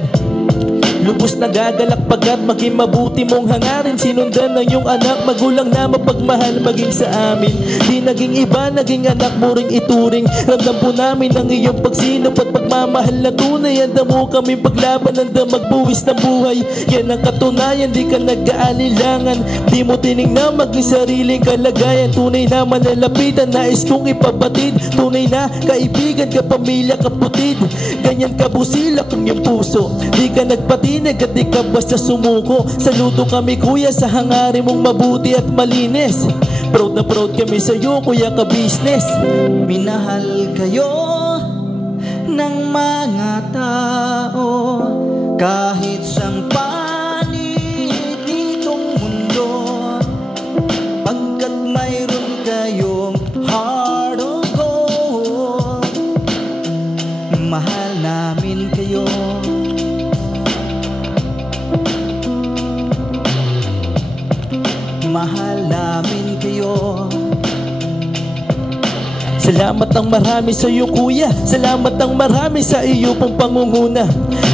Lubos nagagalak pagkat maging mabuti mong hangarin. Sinundan ng iyong anak, magulang na mapagmahal maging sa amin. Di naging iba, naging anak mo ring ituring. Ramdam po namin ang iyong pagsinop at pagmamahal na tunay. Handa mo kami paglaban, handa magbuwis ng buhay. Yan ang katunayan, di ka nag-aalilangan. Di mo tinignan maging sariling kalagayan. Tunay na manalapitan, nais kong ipabatid. Tunay na kaibigan, kapamilya, kaputid. Ganyan ka busilak ang iyong puso, di ka nagpatinag at di ka basta sumuko. Saludo kami kuya sa hangarin mong mabuti at malinis. Proud na proud kami sa iyo, Kuya Ka-Business. Minahal kayo ng mga tao kahit sang panig nitong mundo, pagkat mayroon kayong heart of gold. Mahal namin kayo. Mahal namin kayo. Salamat ang marami sa iyo kuya, salamat ang marami sa iyo pong pangunguna.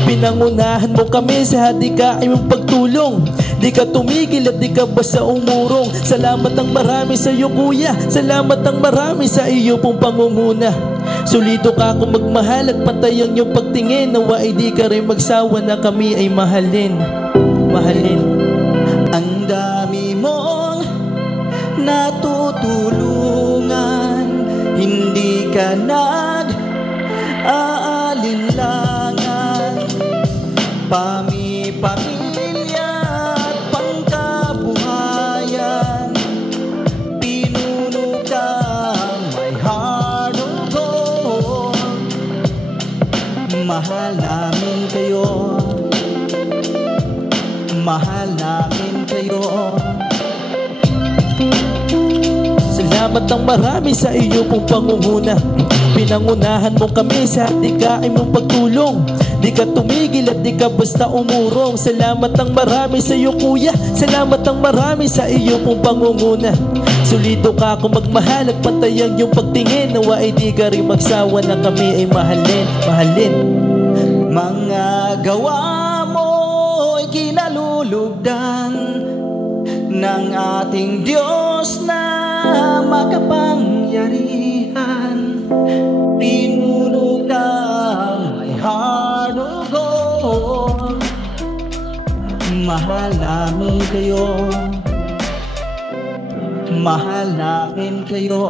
Pinangunahan mo kami sa hadikain mong pagtulong, di ka tumigil at di ka basta umurong. Salamat ang marami sa iyo kuya, salamat ang marami sa iyo pong pangunguna. Solido ka kung magmahal at pantay ang iyong pagtingin. Nawa ay di ka rin magsawa na kami ay mahalin. Mahalin. Ang dami mong natutulungan, hindi ka nag-aalinlangan. Pamilya at pangkabuhayan, pinuno ka may heart of gold. Mahal namin kayo. Mahal namin kayo. Salamat ang marami sa iyo pong pangunguna. Pinangunahan mo kami sa hadikain mong pagtulong, di ka tumigil at di ka basta umurong. Salamat ang marami sa iyo kuya, salamat ang marami sa iyo pong pangunguna. Solido ka kung magmahal at pantay ang iyong pagtingin. Nawa ay di ka rin magsawa na kami ay mahalin. Mahalin. Mga gawa mo'y kinalulugdan ng ating Diyos na makapangyarihan. Pinuno ka may heart of gold. Mahal namin kayo. Mahal namin kayo.